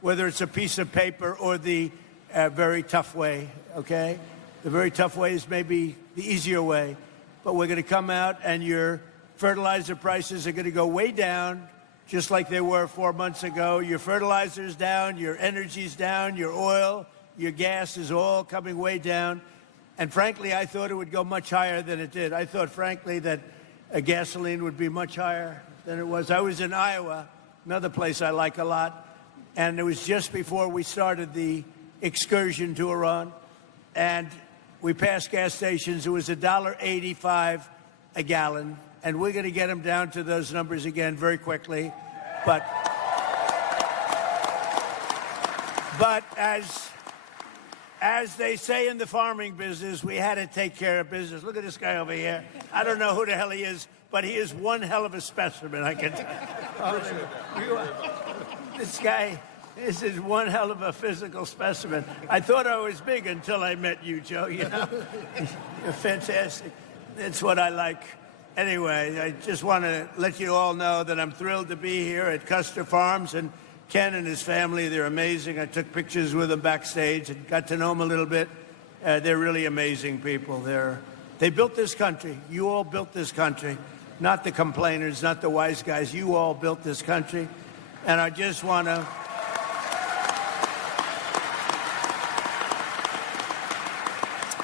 whether it's a piece of paper or the very tough way, okay? The very tough way is maybe the easier way. But we're going to come out, and your fertilizer prices are going to go way down, just like they were 4 months ago. Your fertilizer's down, your energy's down, your oil, your gas is all coming way down. And frankly, I thought it would go much higher than it did. I thought, frankly, that gasoline would be much higher than it was. I was in Iowa, another place I like a lot, and it was just before we started the excursion to Iran, and we passed gas stations. It was $1.85 a gallon, and we're going to get them down to those numbers again very quickly. But as they say in the farming business, we had to take care of business. Look at this guy over here. I don't know who the hell he is, but he is one hell of a specimen, I can tell. This guy, this is one hell of a physical specimen. I thought I was big until I met you, Joe, you know? You're fantastic. That's what I like. Anyway, I just want to let you all know that I'm thrilled to be here at Custer Farms, and Ken and his family, they're amazing. I took pictures with them backstage and got to know them a little bit. They're really amazing people. They built this country. You all built this country. Not the complainers, not the wise guys. You all built this country. And I just want to...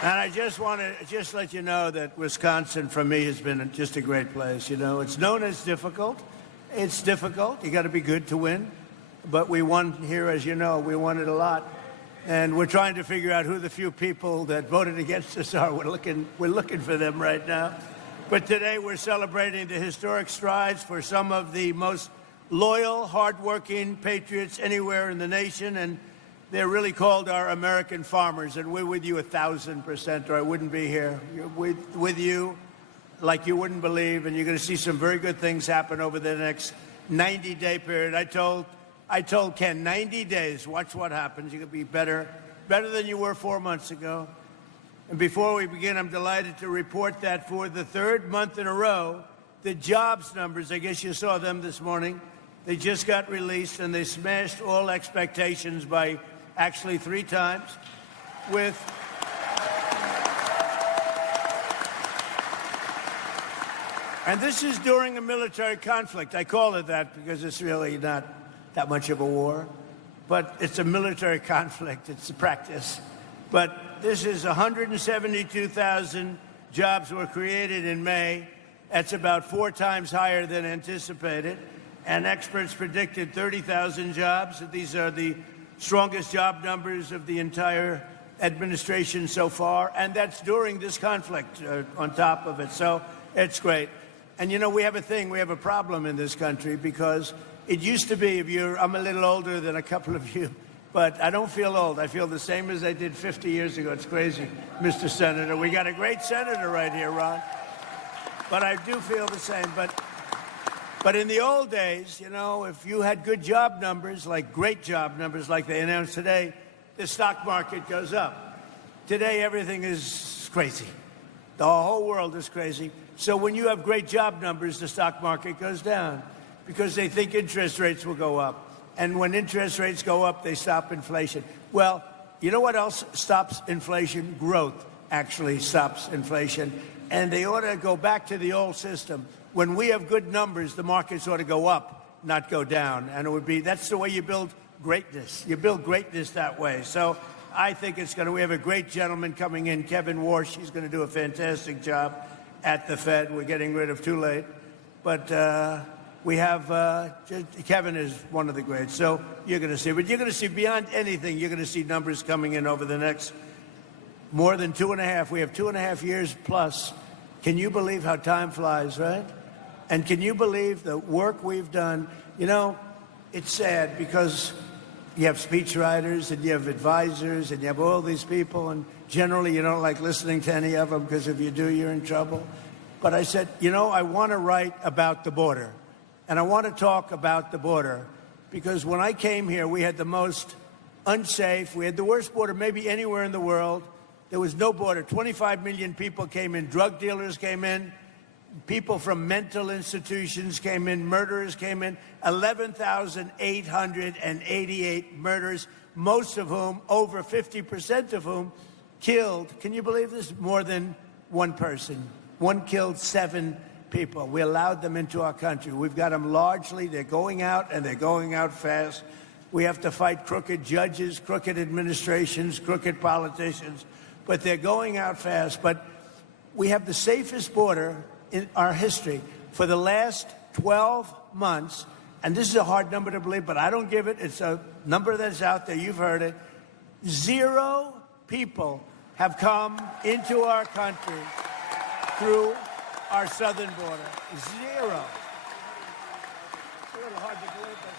And I just want to let you know that Wisconsin, for me, has been just a great place. You know, it's known as difficult. It's difficult. You got to be good to win. But we won here, as you know. We won it a lot. And we're trying to figure out who the few people that voted against us are. We're looking for them right now. But today we're celebrating the historic strides for some of the most loyal, hardworking patriots anywhere in the nation. And they're really called our American farmers. And we're with you 1,000%, or I wouldn't be here. With you like you wouldn't believe. And you're going to see some very good things happen over the next 90-day period. I told Ken, 90 days, watch what happens. You're going to be better than you were 4 months ago. And before we begin, I'm delighted to report that for the third month in a row, the jobs numbers, I guess you saw them this morning, they just got released, and they smashed all expectations by actually 3 times with... And this is during a military conflict. I call it that because it's really not that much of a war, but it's a military conflict. It's a practice. But this is 172,000 jobs were created in May. That's about 4 times higher than anticipated. And experts predicted 30,000 jobs. These are the strongest job numbers of the entire administration so far. And that's during this conflict on top of it. So it's great. And, you know, we have a problem in this country, because it used to be, I'm a little older than a couple of you, but I don't feel old. I feel the same as I did 50 years ago. It's crazy, Mr. Senator. We got a great senator right here, Ron. But I do feel the same. But in the old days, you know, if you had good job numbers, like great job numbers like they announced today, the stock market goes up. Today, everything is crazy. The whole world is crazy. So when you have great job numbers, the stock market goes down, because they think interest rates will go up. And when interest rates go up, they stop inflation. Well, you know what else stops inflation? Growth actually stops inflation. and they ought to go back to the old system. When we have good numbers, the markets ought to go up, not go down. And it would be, that's the way you build greatness. You build greatness that way. So I think it's going to, we have a great gentleman coming in, Kevin Warsh. He's going to do a fantastic job at the Fed. We're getting rid of too late. But we have, Kevin is one of the greats. So you're going to see, but you're going to see beyond anything, you're going to see numbers coming in over the next more than 2.5. We have 2.5 years plus. Can you believe how time flies, right? And can you believe the work we've done? You know, it's sad because you have speechwriters and you have advisors and you have all these people, and generally you don't like listening to any of them because if you do, you're in trouble. But I said, you know, I want to write about the border, and I want to talk about the border because when I came here, we had the most unsafe, we had the worst border maybe anywhere in the world. There was no border. 25 million people came in. Drug dealers came in. People from mental institutions came in. Murderers came in. 11,888 murders, most of whom, over 50% of whom, killed, can you believe this, more than one person. One killed 7 people. We allowed them into our country. We've got them largely. They're going out, and they're going out fast. We have to fight crooked judges, crooked administrations, crooked politicians. But they're going out fast. But we have the safest border in our history for the last 12 months. And this is a hard number to believe, but I don't give it. It's a number that's out there. You've heard it. 0 people have come into our country through our southern border. 0. It's a little hard to believe, but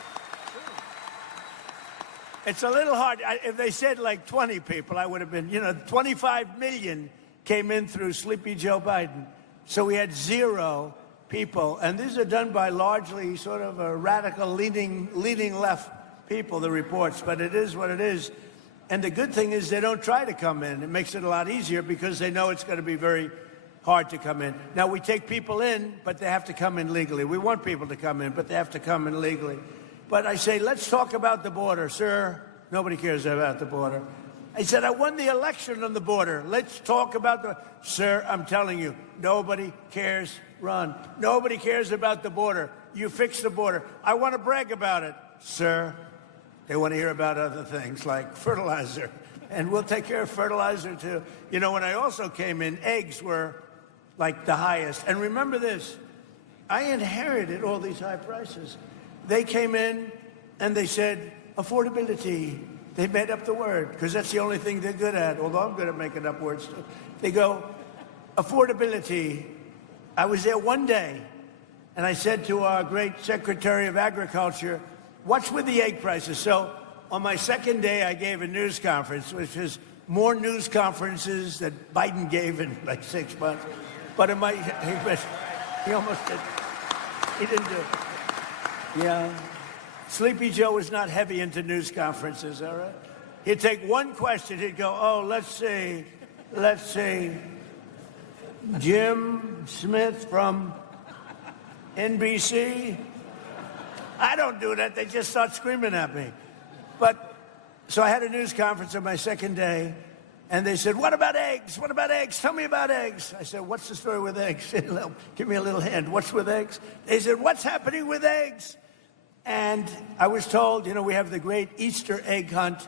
it's a little hard. If they said like 20 people, I would have been, 25 million came in through Sleepy Joe Biden. So we had 0 people. And these are done by largely sort of a radical leaning left people, the reports. But it is what it is. And the good thing is they don't try to come in. It makes it a lot easier because they know it's going to be very hard to come in. Now, we take people in, but they have to come in legally. We want people to come in, but they have to come in legally. But I say, let's talk about the border. Sir, nobody cares about the border. I said, I won the election on the border. Let's talk about the... Sir, I'm telling you, nobody cares. Run. Nobody cares about the border. You fix the border. I want to brag about it. Sir, they want to hear about other things like fertilizer. And we'll take care of fertilizer, too. You know, when I also came in, eggs were like the highest. And remember this, I inherited all these high prices. They came in and they said, affordability. They made up the word, because that's the only thing they're good at, although I'm good at making up words too. They go, affordability. I was there one day, and I said to our great Secretary of Agriculture, what's with the egg prices? So on my second day, I gave a news conference, which is more news conferences that Biden gave in like 6 months. But in my, he almost did. He didn't do it. Yeah. Sleepy Joe was not heavy into news conferences, all right? He'd take one question, he'd go, oh, let's see, Jim Smith from NBC? I don't do that, they just start screaming at me. But, so I had a news conference on my second day, and they said, what about eggs? What about eggs? Tell me about eggs. I said, what's the story with eggs? Give me a little hand. What's with eggs? They said, what's happening with eggs? And I was told, we have the great Easter egg hunt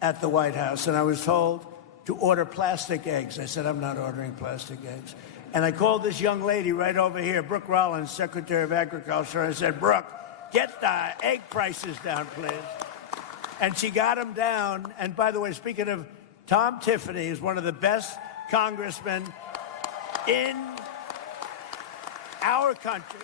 at the White House, and I was told to order plastic eggs. I said, I'm not ordering plastic eggs. And I called this young lady right over here, Brooke Rollins, Secretary of Agriculture. I said, Brooke, get the egg prices down, please. And she got them down. And by the way, speaking of, Tom Tiffany is one of the best congressmen in our country.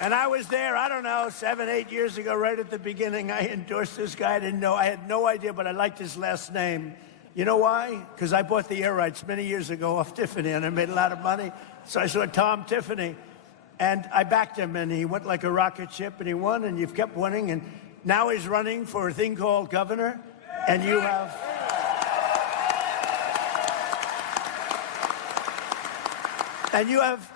And I was there, I don't know, 7, 8 years ago, right at the beginning. I endorsed this guy. I didn't know. I had no idea, but I liked his last name. You know why? Because I bought the air rights many years ago off Tiffany, and I made a lot of money. So I saw Tom Tiffany, and I backed him, and he went like a rocket ship, and he won, and you've kept winning. And now he's running for a thing called governor, and you have... And you have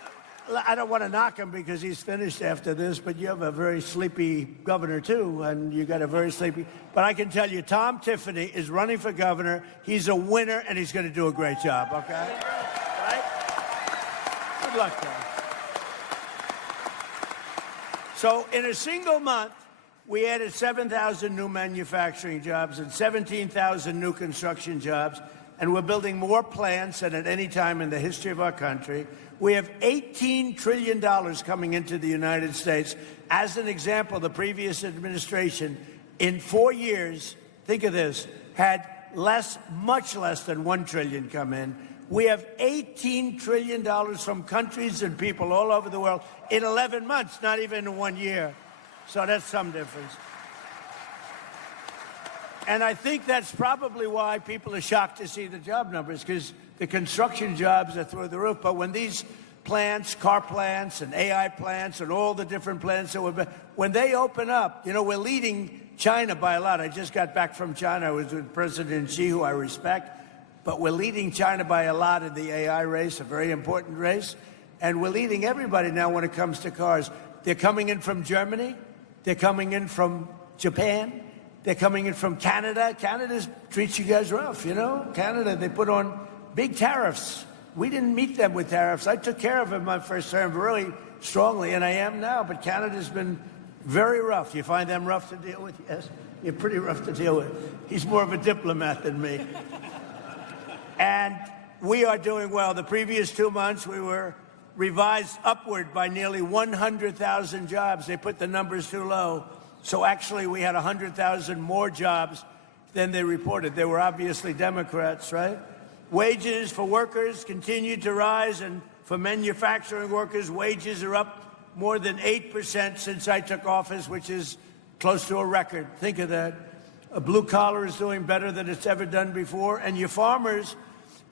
I don't want to knock him because he's finished after this, but you have a very sleepy governor, too, and you got a very sleepy... But I can tell you, Tom Tiffany is running for governor. He's a winner, and he's going to do a great job, okay? Right? Good luck, Tom. So in a single month, we added 7,000 new manufacturing jobs and 17,000 new construction jobs, and we're building more plants than at any time in the history of our country. We have $18 trillion coming into the United States. As an example, the previous administration, in 4 years, think of this, had much less than $1 trillion come in. We have $18 trillion from countries and people all over the world in 11 months, not even in 1 year. So that's some difference. And I think that's probably why people are shocked to see the job numbers, because the construction jobs are through the roof. But when these plants, car plants and AI plants and all the different plants, when they open up, you know, we're leading China by a lot. I just got back from China. I was with President Xi, who I respect. But we're leading China by a lot in the AI race, a very important race. And we're leading everybody now when it comes to cars. They're coming in from Germany. They're coming in from Japan. They're coming in from Canada. Canada treats you guys rough, you know? Canada, they put on big tariffs. We didn't meet them with tariffs. I took care of them my first term really strongly, and I am now. But Canada's been very rough. You find them rough to deal with? Yes, you're pretty rough to deal with. He's more of a diplomat than me. And we are doing well. The previous 2 months, we were revised upward by nearly 100,000 jobs. They put the numbers too low. So actually, we had 100,000 more jobs than they reported. They were obviously Democrats, right? Wages for workers continued to rise, and for manufacturing workers, wages are up more than 8% since I took office, which is close to a record. Think of that. A blue collar is doing better than it's ever done before. And your farmers,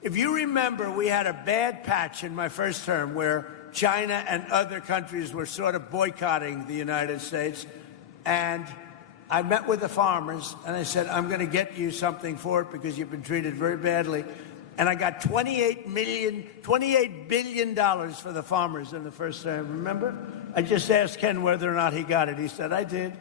if you remember, we had a bad patch in my first term where China and other countries were sort of boycotting the United States. And I met with the farmers, and I said, I'm going to get you something for it because you've been treated very badly. And I got $28 billion for the farmers in the first term, remember? I just asked Ken whether or not he got it. He said, I did.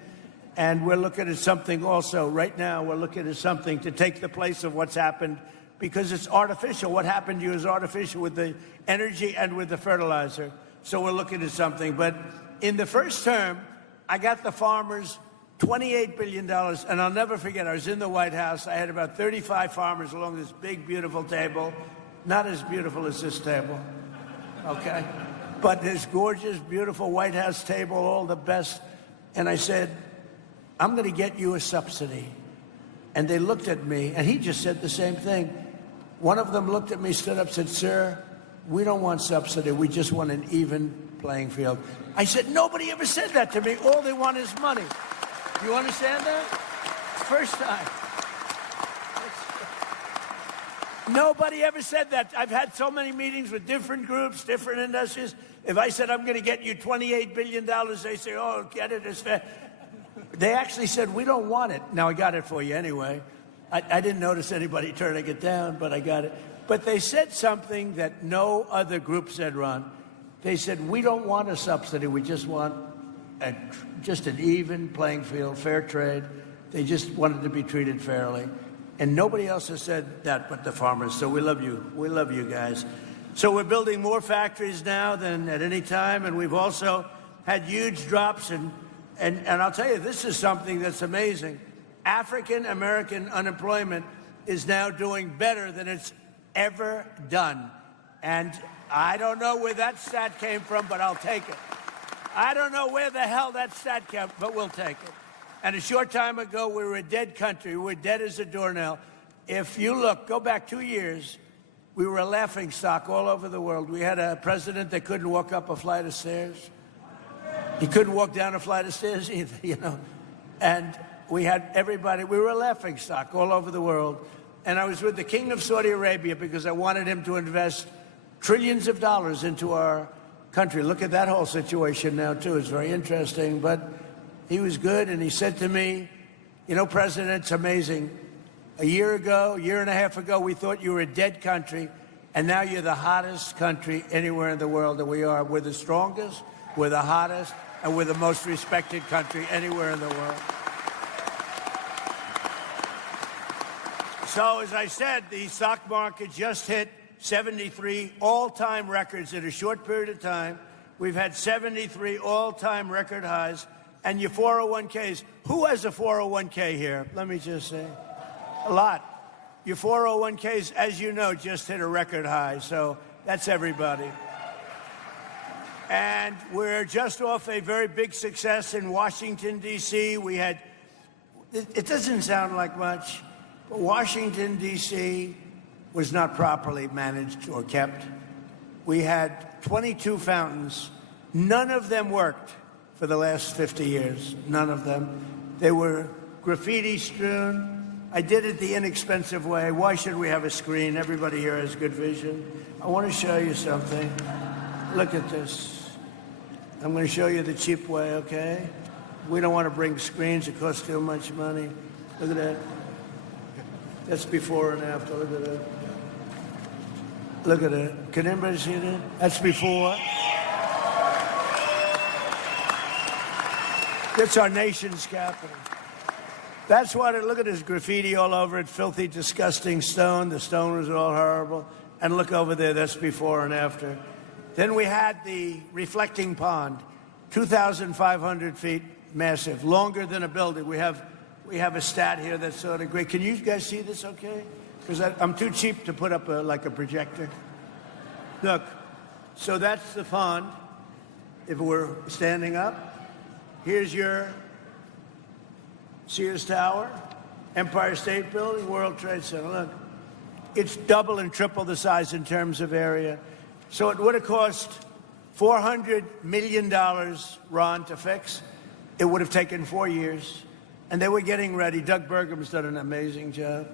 And we're looking at something also. Right now, we're looking at something to take the place of what's happened because it's artificial. What happened to you is artificial with the energy and with the fertilizer. So we're looking at something. But in the first term, I got the farmers $28 billion, and I'll never forget, I was in the White House. I had about 35 farmers along this big, beautiful table. Not as beautiful as this table, okay? But this gorgeous, beautiful White House table, all the best. And I said, I'm going to get you a subsidy. And they looked at me, and he just said the same thing. One of them looked at me, stood up, said, sir, we don't want subsidy. We just want an even playing field. I said, nobody ever said that to me. All they want is money. You understand that? First time. Nobody ever said that. I've had so many meetings with different groups, different industries. If I said, I'm going to get you $28 billion, they say, oh, get it, it's fair. They actually said, we don't want it. Now, I got it for you anyway. I didn't notice anybody turning it down, but I got it. But they said something that no other group said, Ron. They said, we don't want a subsidy. We just want just an even playing field, fair trade. They just wanted to be treated fairly. And nobody else has said that but the farmers. So we love you. We love you guys. So we're building more factories now than at any time. And we've also had huge drops. And I'll tell you, this is something that's amazing. African-American unemployment is now doing better than it's ever done. And I don't know where that stat came from, but I'll take it. I don't know where the hell that stat came from, but we'll take it. And a short time ago, we were a dead country. We were dead as a doornail. If you look, go back 2 years, we were a laughingstock all over the world. We had a president that couldn't walk up a flight of stairs. He couldn't walk down a flight of stairs either, you know. And we had everybody, we were a laughingstock all over the world. And I was with the King of Saudi Arabia because I wanted him to invest trillions of dollars into our country. Look at that whole situation now, too. It's very interesting. But he was good, and he said to me, you know, President, it's amazing. A year and a half ago, we thought you were a dead country. And now you're the hottest country anywhere in the world that we are. We're the strongest, we're the hottest, and we're the most respected country anywhere in the world. So, as I said, the stock market just hit 73 all-time records in a short period of time. We've had 73 all-time record highs. And your 401ks, who has a 401k here? Let me just say, a lot. Your 401ks, as you know, just hit a record high. So that's everybody. And we're just off a very big success in Washington, D.C. We had, it doesn't sound like much, but Washington, D.C. was not properly managed or kept. We had 22 fountains. None of them worked for the last 50 years. None of them. They were graffiti strewn. I did it the inexpensive way. Why should we have a screen? Everybody here has good vision. I want to show you something. Look at this. I'm going to show you the cheap way, okay? We don't want to bring screens. It costs too much money. Look at that. That's before and after. Look at that. Look at it. Can anybody see that? That's before. That's our nation's capital. That's what it, look at this graffiti all over it, filthy, disgusting stone. The stone was all horrible. And look over there, that's before and after. Then we had the reflecting pond, 2,500 feet, massive, longer than a building. We have a stat here that's sort of great. Can you guys see this okay? Because I'm too cheap to put up like a projector. Look, so that's the pond. If we're standing up, here's your Sears Tower, Empire State Building, World Trade Center. Look, it's double and triple the size in terms of area. So it would have cost $400 million, Ron, to fix. It would have taken 4 years. And they were getting ready. Doug Burgum's done an amazing job.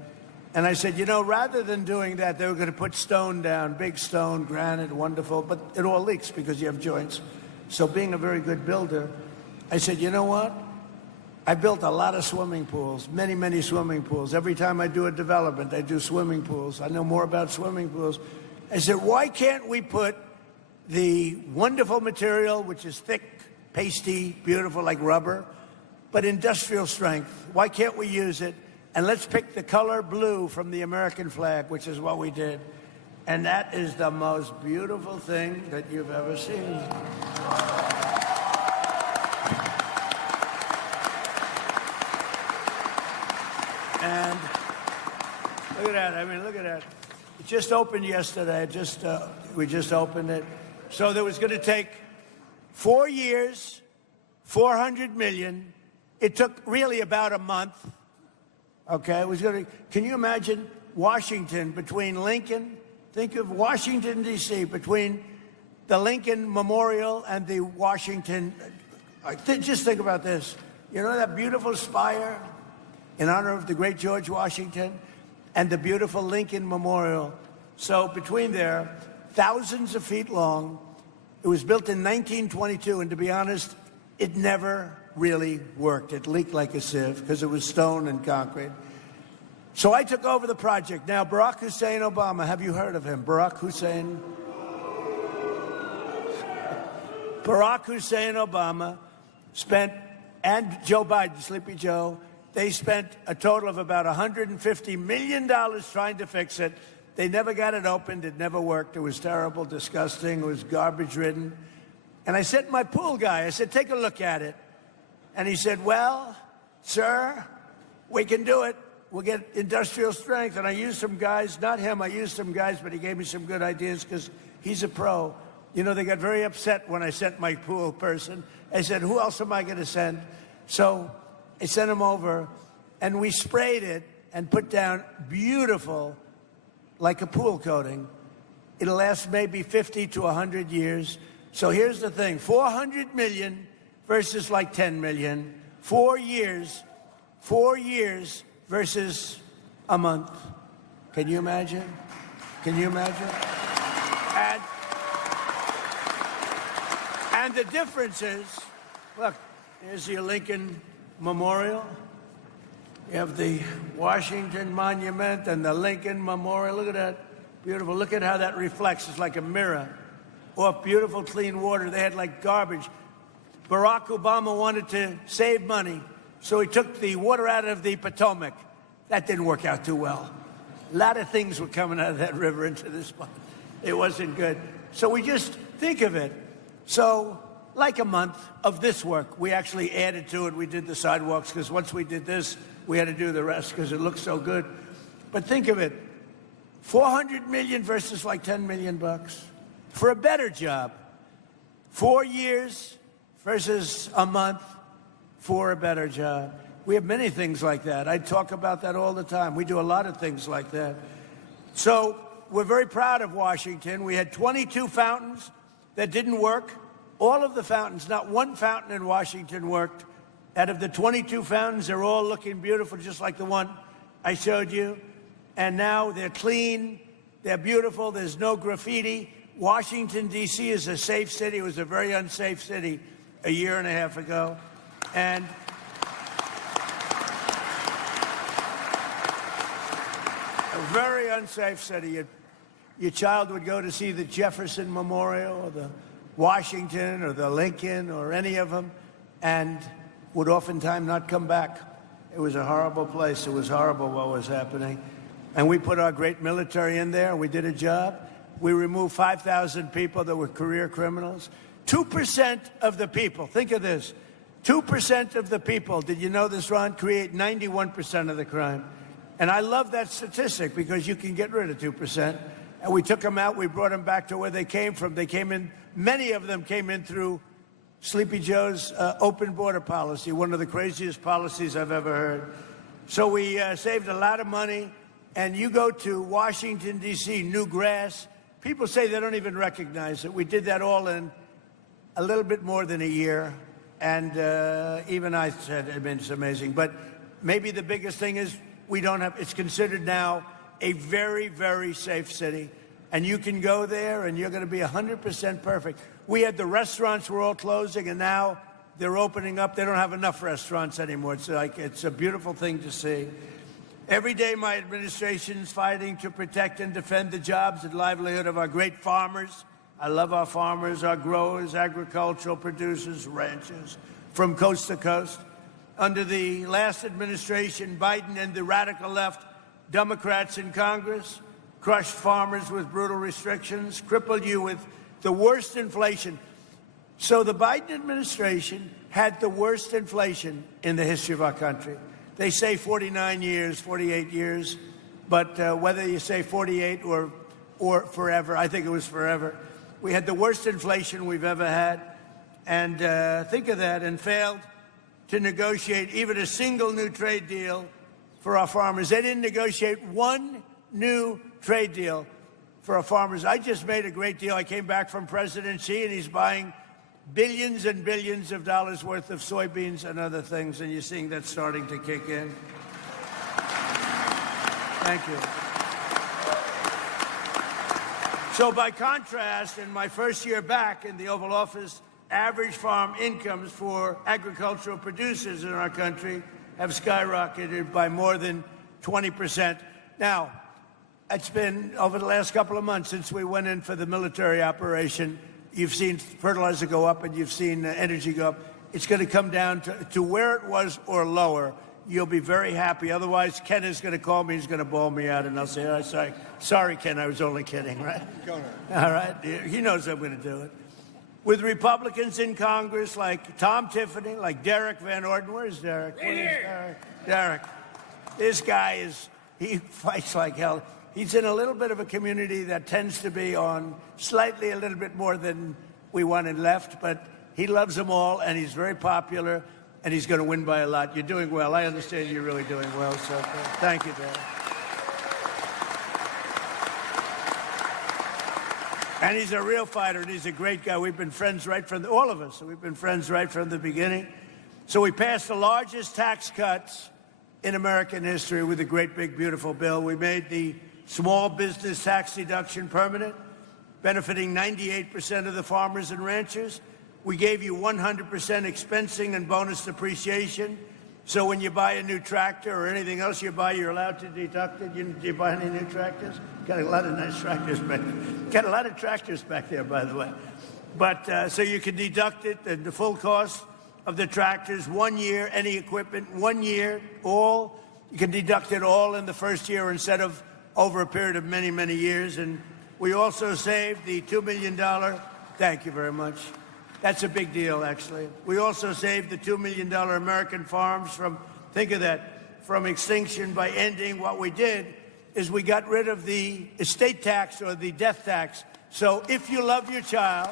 And I said, you know, rather than doing that, they were going to put stone down, big stone, granite, wonderful, but it all leaks because you have joints. So being a very good builder, I said, you know what? I built a lot of swimming pools, many, many swimming pools. Every time I do a development, I do swimming pools. I know more about swimming pools. I said, why can't we put the wonderful material, which is thick, pasty, beautiful, like rubber, but industrial strength? Why can't we use it? And let's pick the color blue from the American flag, which is what we did. And that is the most beautiful thing that you've ever seen. And look at that. I mean, look at that. It just opened yesterday. We just opened it. So there was going to take 4 years, 400 million. It took really about a month. Okay, it was going to. Can you imagine Washington between Lincoln? Think of Washington, D.C., between the Lincoln Memorial and the Washington. Just think about this. You know that beautiful spire in honor of the great George Washington and the beautiful Lincoln Memorial. So between there, thousands of feet long. It was built in 1922, and to be honest, it never really worked. It leaked like a sieve because it was stone and concrete. So I took over the project. Now, Barack Hussein Obama, have you heard of him? Barack Hussein Obama spent, and Joe Biden, Sleepy Joe, they spent a total of about $150 million trying to fix it. They never got it opened. It never worked. It was terrible, disgusting. It was garbage-ridden. And I said to my pool guy, I said, take a look at it. And he said, well, sir, we can do it. We'll get industrial strength. And I used some guys, not him, I used some guys, but he gave me some good ideas because he's a pro. You know, they got very upset when I sent my pool person. I said, who else am I going to send? So I sent him over, and we sprayed it and put down beautiful, like a pool coating. It'll last maybe 50 to 100 years. So here's the thing, 400 million versus like 10 million. 4 years versus a month. Can you imagine? Can you imagine? And the difference is, look, here's your Lincoln Memorial. You have the Washington Monument and the Lincoln Memorial. Look at that. Beautiful. Look at how that reflects. It's like a mirror off beautiful, clean water. They had like garbage. Barack Obama wanted to save money, so he took the water out of the Potomac. That didn't work out too well. A lot of things were coming out of that river into this spot. It wasn't good. So we just think of it. So like a month of this work, we actually added to it. We did the sidewalks, because once we did this, we had to do the rest because it looked so good. But think of it, 400 million versus like 10 million bucks for a better job. 4 years versus a month for a better job. We have many things like that. I talk about that all the time. We do a lot of things like that. So we're very proud of Washington. We had 22 fountains that didn't work. All of the fountains, not one fountain in Washington worked. Out of the 22 fountains, they're all looking beautiful, just like the one I showed you. And now they're clean, they're beautiful, there's no graffiti. Washington, D.C. is a safe city. It was a very unsafe city a year and a half ago. And a very unsafe city. Your child would go to see the Jefferson Memorial or the Washington or the Lincoln or any of them and would oftentimes not come back. It was a horrible place. It was horrible what was happening. And we put our great military in there. We did a job. We removed 5,000 people that were career criminals. 2% of the people, think of this, 2% of the people, did you know this, Ron, create 91% of the crime. And I love that statistic because you can get rid of 2%. And we took them out. We brought them back to where they came from. They came in, many of them came in through Sleepy Joe's open border policy, one of the craziest policies I've ever heard. So we saved a lot of money. And you go to Washington, D.C., new grass. People say they don't even recognize it. We did that all in a little bit more than a year. And even I said, I mean, it's amazing. But maybe the biggest thing is we don't have, it's considered now a very, very safe city. And you can go there and you're going to be 100% perfect. We had the restaurants were all closing and now they're opening up. They don't have enough restaurants anymore. It's like, it's a beautiful thing to see. Every day my administration is fighting to protect and defend the jobs and livelihood of our great farmers. I love our farmers, our growers, agricultural producers, ranchers from coast to coast. Under the last administration, Biden and the radical left Democrats in Congress crushed farmers with brutal restrictions, crippled you with the worst inflation. So the Biden administration had the worst inflation in the history of our country. They say 49 years, 48 years, but whether you say 48 or forever, I think it was forever. We had the worst inflation we've ever had, and think of that, and failed to negotiate even a single new trade deal for our farmers. They didn't negotiate one new trade deal for our farmers. I just made a great deal. I came back from President Xi, and he's buying billions and billions of dollars worth of soybeans and other things, and you're seeing that starting to kick in. Thank you. So by contrast, in my first year back in the Oval Office, average farm incomes for agricultural producers in our country have skyrocketed by more than 20%. Now, it's been over the last couple of months since we went in for the military operation. You've seen fertilizer go up and you've seen energy go up. It's going to come down to where it was or lower. You'll be very happy. Otherwise, Ken is going to call me. He's going to bawl me out, and I'll say, oh, sorry, Ken, I was only kidding, right? All right. He knows I'm going to do it. With Republicans in Congress like Tom Tiffany, like Derek Van Orden. Where's Derek? Derek. This guy he fights like hell. He's in a little bit of a community that tends to be on slightly a little bit more than we wanted left, but he loves them all, and he's very popular, and he's going to win by a lot. You're doing well. I understand you're really doing well, so thank you, Derek. And he's a real fighter, and he's a great guy. We've been friends right from all of us. We've been friends right from the beginning. So we passed the largest tax cuts in American history with a great, big, beautiful bill. We made the small business tax deduction permanent, benefiting 98% of the farmers and ranchers. We gave you 100% expensing and bonus depreciation So when you buy a new tractor or anything else you buy, you're allowed to deduct it. Do you buy any new tractors? Got a lot of nice tractors back there. Got a lot of tractors back there, by the way. But so you can deduct it, the full cost of the tractors, 1 year, any equipment, 1 year, all. You can deduct it all in the first year instead of over a period of many, many years. And we also saved the $2 million. Thank you very much. That's a big deal, actually. We also saved the $2 million American farms from, think of that, from extinction by ending. What we did is we got rid of the estate tax or the death tax. So if you love your child,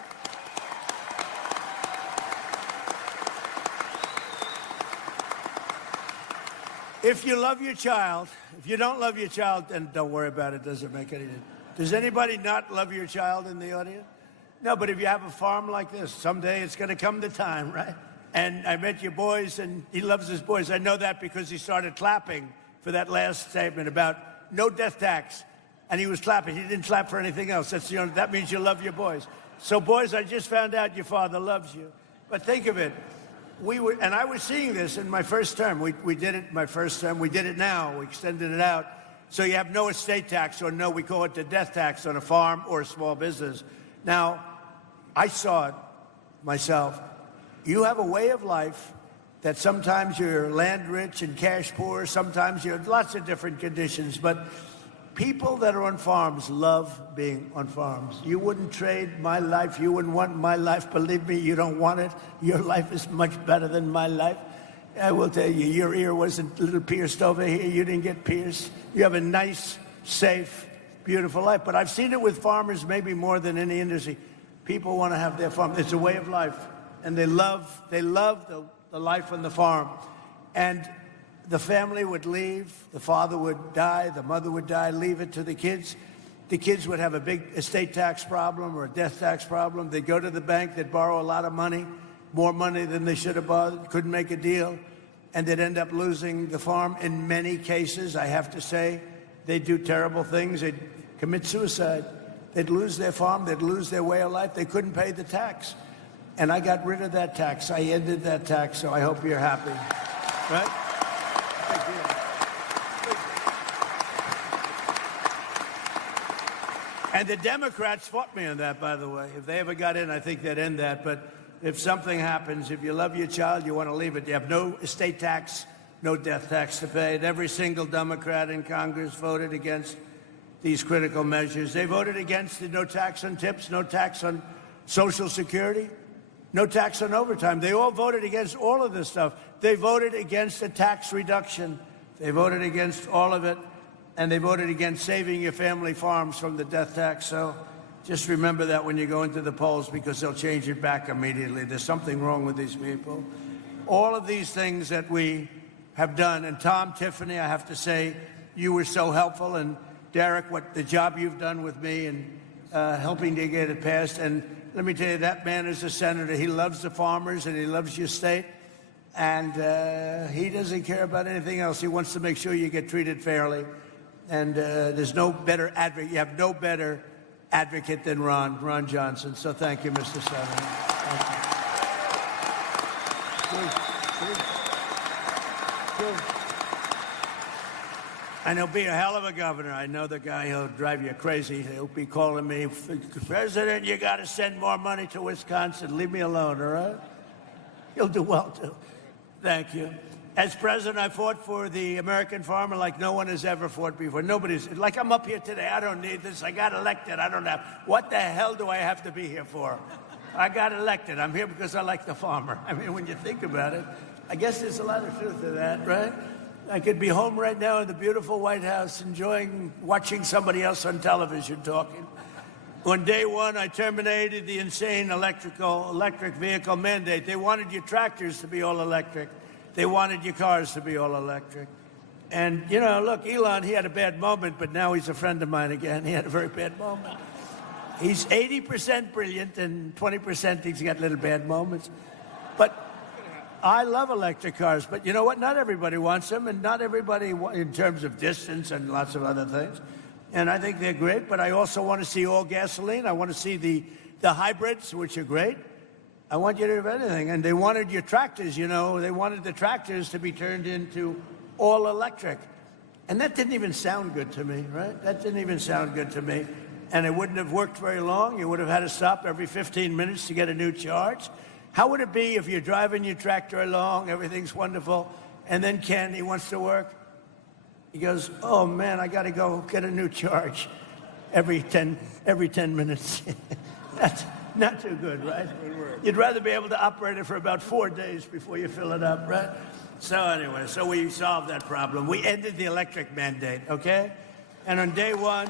if you love your child, if you don't love your child, then don't worry about it. It doesn't make any difference. Does anybody not love your child in the audience? No, but if you have a farm like this, someday it's going to come the time, right? And I met your boys, and he loves his boys. I know that because he started clapping for that last statement about no death tax. And he was clapping. He didn't clap for anything else. That means you love your boys. So, boys, I just found out your father loves you. But think of it. And I was seeing this in my first term. We did it my first term. We did it now. We extended it out. So you have no estate tax, or no, we call it the death tax on a farm or a small business. Now, I saw it myself. You have a way of life that sometimes you're land rich and cash poor. Sometimes you're lots of different conditions. But people that are on farms love being on farms. You wouldn't trade my life. You wouldn't want my life. Believe me, you don't want it. Your life is much better than my life. I will tell you, your ear wasn't a little pierced over here. You didn't get pierced. You have a nice, safe, beautiful life. But I've seen it with farmers maybe more than any industry. People want to have their farm. It's a way of life. And they love the life on the farm. And the family would leave. The father would die. The mother would die. Leave it to the kids. The kids would have a big estate tax problem or a death tax problem. They'd go to the bank. They'd borrow a lot of money, more money than they should have borrowed. Couldn't make a deal. And they'd end up losing the farm. In many cases, I have to say, they'd do terrible things. They'd commit suicide. They'd lose their farm. They'd lose their way of life. They couldn't pay the tax. And I got rid of that tax. I ended that tax, so I hope you're happy. Right? And the Democrats fought me on that, by the way. If they ever got in, I think they'd end that. But if something happens, if you love your child, you want to leave it. You have no estate tax, no death tax to pay. And every single Democrat in Congress voted against these critical measures. They voted against the no tax on tips, no tax on Social Security, no tax on overtime. They all voted against all of this stuff. They voted against a tax reduction. They voted against all of it. And they voted against saving your family farms from the death tax. So just remember that when you go into the polls, because they'll change it back immediately. There's something wrong with these people. All of these things that we have done. And Tom, Tiffany, I have to say, you were so helpful. And Derek, what the job you've done with me and helping to get it passed. And let me tell you, that man is a senator. He loves the farmers and he loves your state. And he doesn't care about anything else. He wants to make sure you get treated fairly. And there's no better advocate. You have no better advocate than Ron Johnson. So thank you, Mr. Senator. Thank you. And he'll be a hell of a governor. I know the guy, he'll drive you crazy. He'll be calling me, President, you got to send more money to Wisconsin. Leave me alone, all right? He'll do well, too. Thank you. As president, I fought for the American farmer like no one has ever fought before. Nobody's, like I'm up here today. I don't need this. I got elected. I don't have, what the hell do I have to be here for? I got elected. I'm here because I like the farmer. I mean, when you think about it, I guess there's a lot of truth to that, right? I could be home right now in the beautiful White House watching somebody else on television talking. On day one, I terminated the insane electric vehicle mandate. They wanted your tractors to be all electric. They wanted your cars to be all electric. And, you know, look, Elon, he had a bad moment, but now he's a friend of mine again. He had a very bad moment. He's 80% brilliant and 20% he's got little bad moments. But I love electric cars, but you know what? Not everybody wants them, and not everybody in terms of distance and lots of other things. And I think they're great, but I also want to see all gasoline. I want to see the hybrids, which are great. I want you to have anything. And they wanted your tractors, you know, they wanted the tractors to be turned into all electric. And that didn't even sound good to me, right? That didn't even sound good to me. And it wouldn't have worked very long. You would have had to stop every 15 minutes to get a new charge. How would it be if you're driving your tractor along, everything's wonderful, and then Ken, he wants to work? He goes, oh man, I gotta go get a new charge every 10 minutes. That's not too good, right? You'd rather be able to operate it for about 4 days before you fill it up, right? So anyway, so we solved that problem. We ended the electric mandate, okay? And on day one,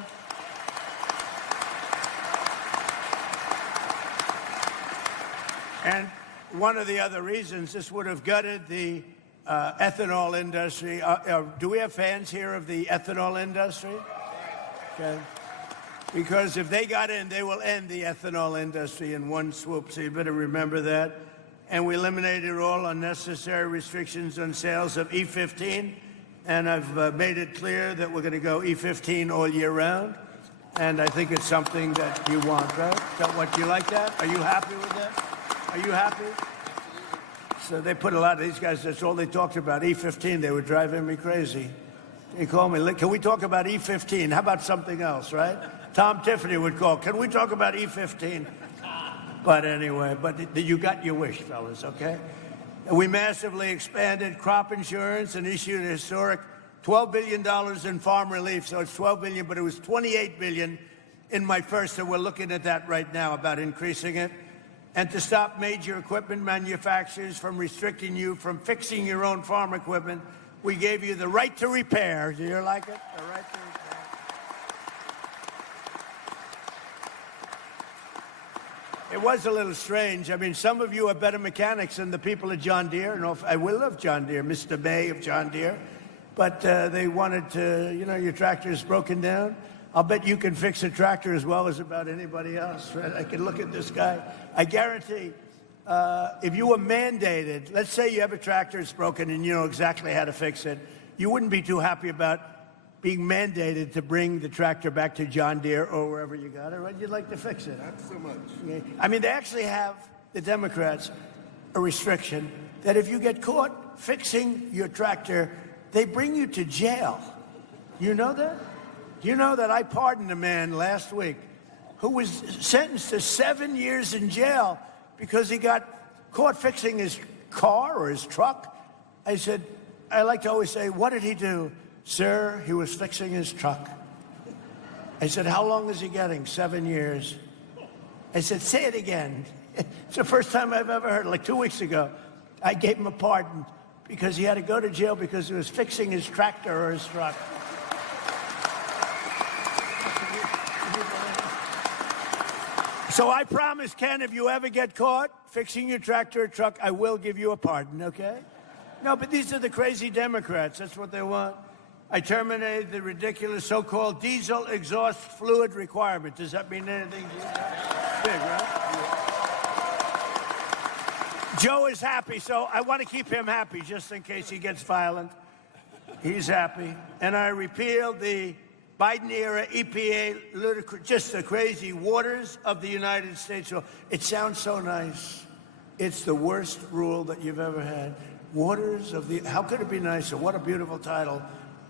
and one of the other reasons, this would have gutted the ethanol industry. Do we have fans here of the ethanol industry? Okay. Because if they got in, they will end the ethanol industry in one swoop, so you better remember that. And we eliminated all unnecessary restrictions on sales of E15, and I've made it clear that we're going to go E15 all year round, and I think it's something that you want, right? So what, you like that? Are you happy with that? Are you happy? So they put a lot of these guys, that's all they talked about, E15. They were driving me crazy. They called me, can we talk about E15? How about something else, right? Tom Tiffany would call, can we talk about E15? But anyway, but you got your wish, fellas, okay? And we massively expanded crop insurance and issued a historic $12 billion in farm relief. So it's $12 billion, but it was $28 billion in my first, and we're looking at that right now about increasing it. And to stop major equipment manufacturers from restricting you from fixing your own farm equipment, we gave you the right to repair. Do you like it? The right to repair. It was a little strange. I mean, some of you are better mechanics than the people at John Deere. And I will love John Deere, Mr. May of John Deere. But they wanted to, you know, your tractor is broken down. I'll bet you can fix a tractor as well as about anybody else, right? I can look at this guy. I guarantee if you were mandated, let's say you have a tractor that's broken and you know exactly how to fix it, you wouldn't be too happy about being mandated to bring the tractor back to John Deere or wherever you got it, right? You'd like to fix it. Not so much. Yeah. I mean, they actually have, the Democrats, a restriction that if you get caught fixing your tractor, they bring you to jail. You know that? You know that I pardoned a man last week who was sentenced to 7 years in jail because he got caught fixing his car or his truck. I said, I like to always say, what did he do? Sir, he was fixing his truck. I said, how long is he getting? 7 years. I said, say it again. It's the first time I've ever heard it. Like 2 weeks ago, I gave him a pardon because he had to go to jail because he was fixing his tractor or his truck. So I promise, Ken, if you ever get caught fixing your tractor or truck, I will give you a pardon, okay? No, but these are the crazy Democrats. That's what they want. I terminated the ridiculous so-called diesel exhaust fluid requirement. Does that mean anything to you? Big, right? Joe is happy, so I want to keep him happy just in case he gets violent. He's happy. And I repealed the Biden-era EPA, just the crazy waters of the United States. It sounds so nice. It's the worst rule that you've ever had. Waters of the, how could it be nicer? What a beautiful title.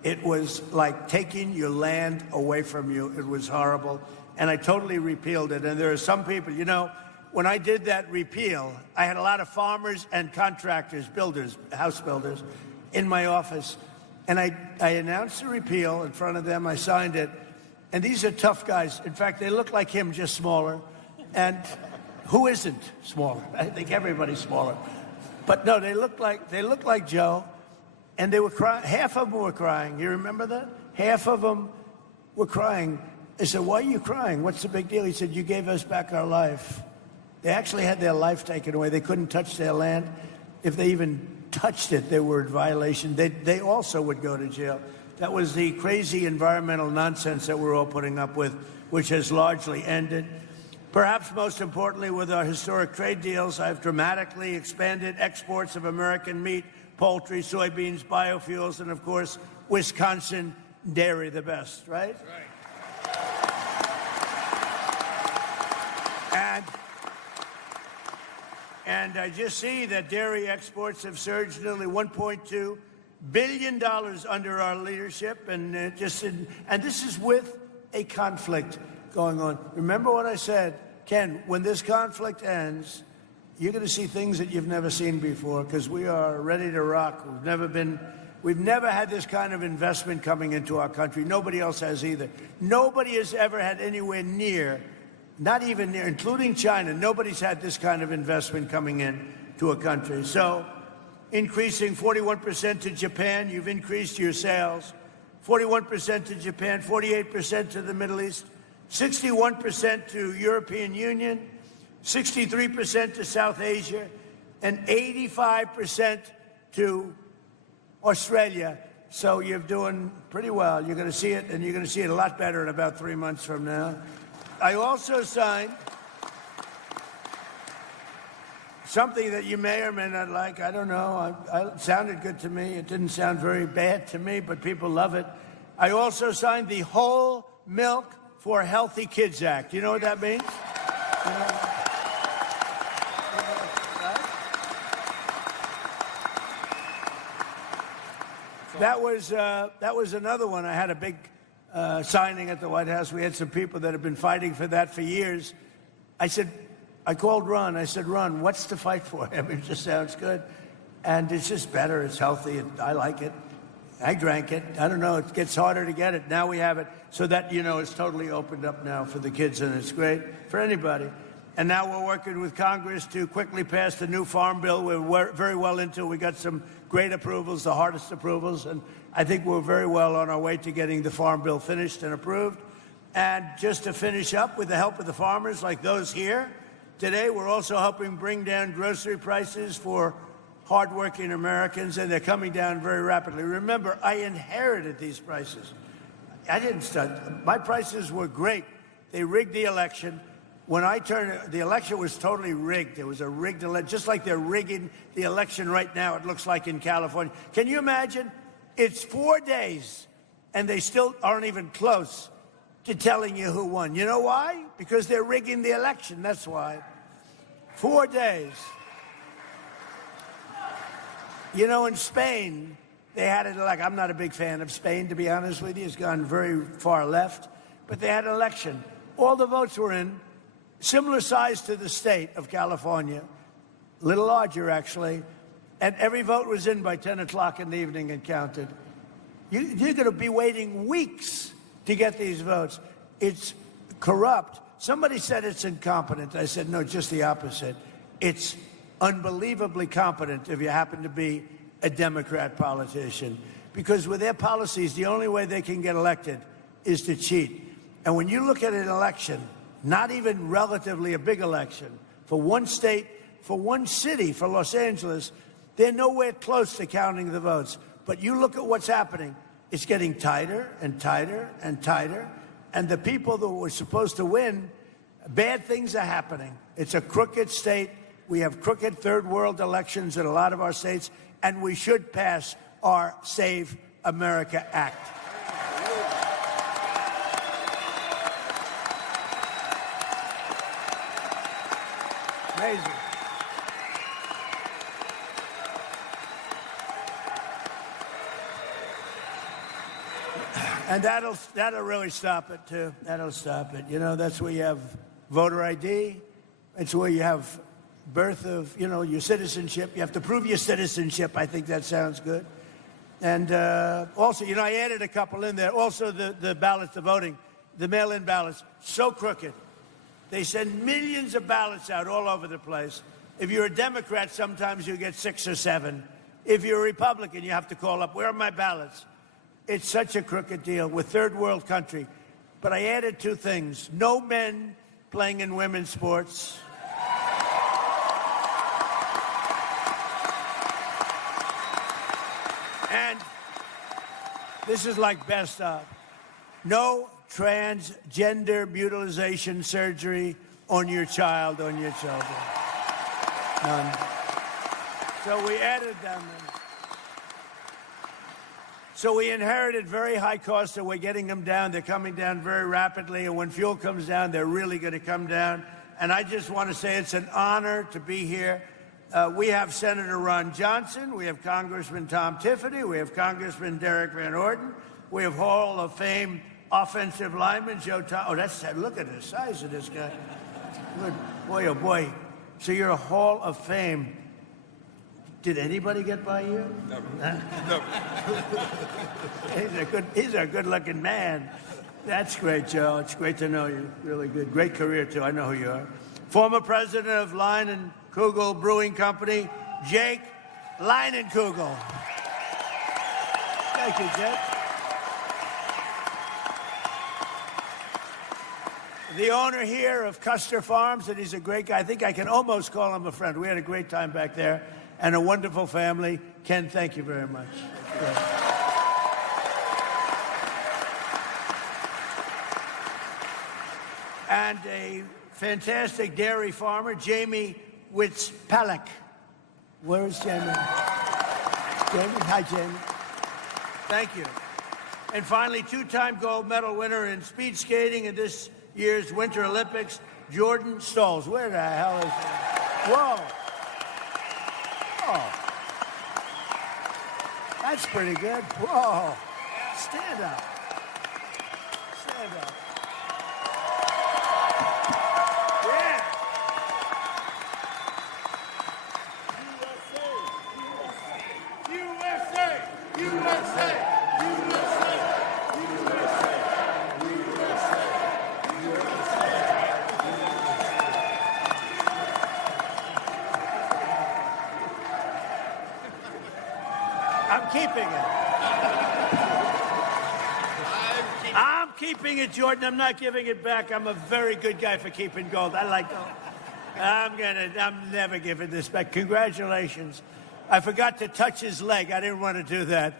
It was like taking your land away from you. It was horrible. And I totally repealed it. And there are some people, you know, when I did that repeal, I had a lot of farmers and contractors, builders, house builders, in my office. And I announced the repeal in front of them. I signed it. And these are tough guys. In fact, they look like him, just smaller. And who isn't smaller? I think everybody's smaller. But no, they look like Joe. And they were crying. Half of them were crying. You remember that? Half of them were crying. I said, why are you crying? What's the big deal? He said, you gave us back our life. They actually had their life taken away. They couldn't touch their land. If they even touched it, they were in violation. They also would go to jail. That was the crazy environmental nonsense that we're all putting up with, which has largely ended. Perhaps most importantly, with our historic trade deals, I've dramatically expanded exports of American meat, poultry, soybeans, biofuels, and of course, Wisconsin dairy, the best, right? Right. And I just see that dairy exports have surged nearly $1.2 billion under our leadership, and and this is with a conflict going on. Remember what I said, Ken, when this conflict ends, you're going to see things that you've never seen before, because we are ready to rock. We've never had this kind of investment coming into our country. Nobody else has either. Nobody has ever had anywhere near, not even near, including China, nobody's had this kind of investment coming in to a country. So, increasing 41% to Japan, you've increased your sales. 41% to Japan, 48% to the Middle East, 61% to European Union, 63% to South Asia, and 85% to Australia. So you're doing pretty well. You're going to see it, and you're going to see it a lot better in about 3 months from now. I also signed something that you may or may not like. I don't know. It sounded good to me. It didn't sound very bad to me, but people love it. I also signed the Whole Milk for Healthy Kids Act. You know what that means? That was another one. I had a big signing at the White House. We had some people that have been fighting for that for years. I called Ron. I said, Ron, what's to fight for? I mean, it just sounds good. And it's just better. It's healthy. And I like it. I drank it. I don't know. It gets harder to get it. Now we have it. So that, it's totally opened up now for the kids. And it's great for anybody. And now we're working with Congress to quickly pass the new Farm Bill. We're very well into it. We got some great approvals, the hardest approvals. And I think we're very well on our way to getting the Farm Bill finished and approved. And just to finish up, with the help of the farmers like those here, today we're also helping bring down grocery prices for hardworking Americans, and they're coming down very rapidly. Remember, I inherited these prices. I didn't start. My prices were great. They rigged the election. When I turned, the election was totally rigged. It was a rigged election, just like they're rigging the election right now, it looks like in California. Can you imagine? It's 4 days, and they still aren't even close to telling you who won. You know why? Because they're rigging the election, that's why. 4 days. In Spain, they had it like, I'm not a big fan of Spain, to be honest with you. It's gone very far left. But they had an election. All the votes were in, similar size to the state of California, a little larger, actually. And every vote was in by 10 o'clock in the evening and counted. You're going to be waiting weeks to get these votes. It's corrupt. Somebody said it's incompetent. I said, no, just the opposite. It's unbelievably competent if you happen to be a Democrat politician. Because with their policies, the only way they can get elected is to cheat. And when you look at an election, not even relatively a big election, for one state, for one city, for Los Angeles, they're nowhere close to counting the votes. But you look at what's happening. It's getting tighter and tighter and tighter. And the people that were supposed to win, bad things are happening. It's a crooked state. We have crooked third world elections in a lot of our states. And we should pass our Save America Act. Amazing. And that'll really stop it, too. That'll stop it. That's where you have voter ID. It's where you have birth of, your citizenship. You have to prove your citizenship. I think that sounds good. And also, I added a couple in there. Also, the ballots, the voting, the mail-in ballots, so crooked. They send millions of ballots out all over the place. If you're a Democrat, sometimes you get 6 or 7. If you're a Republican, you have to call up, where are my ballots? It's such a crooked deal with third world country. But I added 2 things. No men playing in women's sports. And this is like best of. No transgender mutilization surgery on your child, on your children. None. So we added them in. So we inherited very high costs, and we're getting them down. They're coming down very rapidly, and when fuel comes down, they're really going to come down. And I just want to say it's an honor to be here We have Senator Ron Johnson. We have Congressman Tom Tiffany. We have Congressman Derek Van Orden. We have Hall of Fame offensive lineman Joe Thomas. Oh, look at the size of this guy. Good boy, oh boy. So you're a Hall of Fame. Did anybody get by you? Never. He's a good-looking man. That's great, Joe. It's great to know you. Really good. Great career, too. I know who you are. Former president of Leinenkugel Brewing Company, Jake Leinenkugel. Thank you, Jake. The owner here of Custer Farms, and he's a great guy. I think I can almost call him a friend. We had a great time back there and a wonderful family. Ken, thank you very much. And a fantastic dairy farmer, Jamie Witzpalek. Where is Jamie? Jamie? Hi, Jamie. Thank you. And finally, two-time gold medal winner in speed skating in this year's Winter Olympics, Jordan Stolz. Where the hell is he? Whoa. Oh. That's pretty good. Whoa. Stand up. Stand up. Yeah. USA! USA! USA! I'm keeping it. I'm keeping it, Jordan. I'm not giving it back. I'm a very good guy for keeping gold. I like gold. I'm never giving this back. Congratulations. I forgot to touch his leg. I didn't want to do that.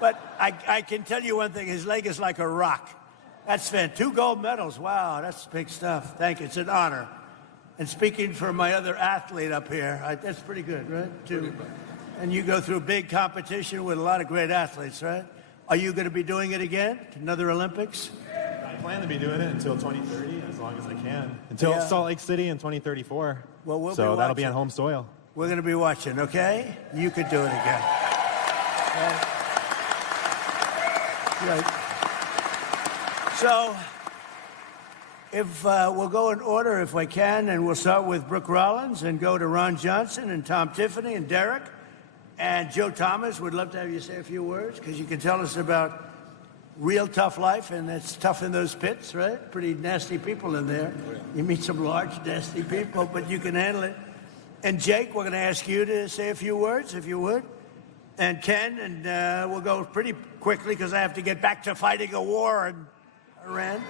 But I can tell you one thing. His leg is like a rock. That's fantastic. 2 gold medals. Wow, that's big stuff. Thank you. It's an honor. And speaking for my other athlete up here, that's pretty good, right? 2. And you go through big competition with a lot of great athletes, right? Are you going to be doing it again? Another Olympics? I plan to be doing it until 2030, as long as I can. Until Salt Lake City in 2034. Well, we'll so be that'll be watching. on home soil. We're going to be watching, okay? You could do it again. Right. So, if we'll go in order if I can, and we'll start with Brooke Rollins and go to Ron Johnson and Tom Tiffany and Derek. And Joe Thomas, would love to have you say a few words, because you can tell us about real tough life, and it's tough in those pits, right? Pretty nasty people in there. You meet some large, nasty people, but you can handle it. And Jake, we're going to ask you to say a few words, if you would. And Ken, and we'll go pretty quickly, because I have to get back to fighting a war in Iran.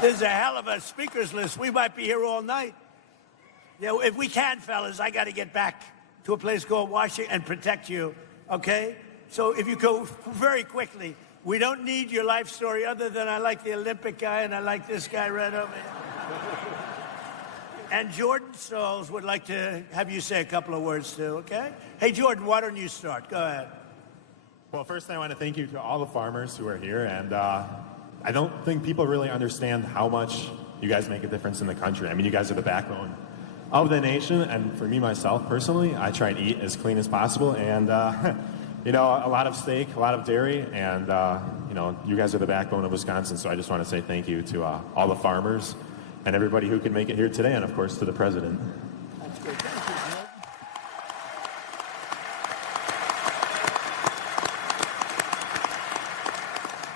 There's a hell of a speakers list. We might be here all night. You know, if we can, fellas, I got to get back to a place called Washington and protect you, okay? So if you go very quickly, we don't need your life story other than I like the Olympic guy and I like this guy right over here. And Jordan Stolz would like to have you say a couple of words too, okay? Hey, Jordan, why don't you start? Go ahead. Well, first I want to thank you to all the farmers who are here, and I don't think people really understand how much you guys make a difference in the country. I mean, you guys are the backbone of the nation, and for me, myself, personally, I try and eat as clean as possible, and, you know, a lot of steak, a lot of dairy, and, you know, you guys are the backbone of Wisconsin, so I just want to say thank you to all the farmers and everybody who could make it here today, and, of course, to the president. That's good. Thank you, Jordan.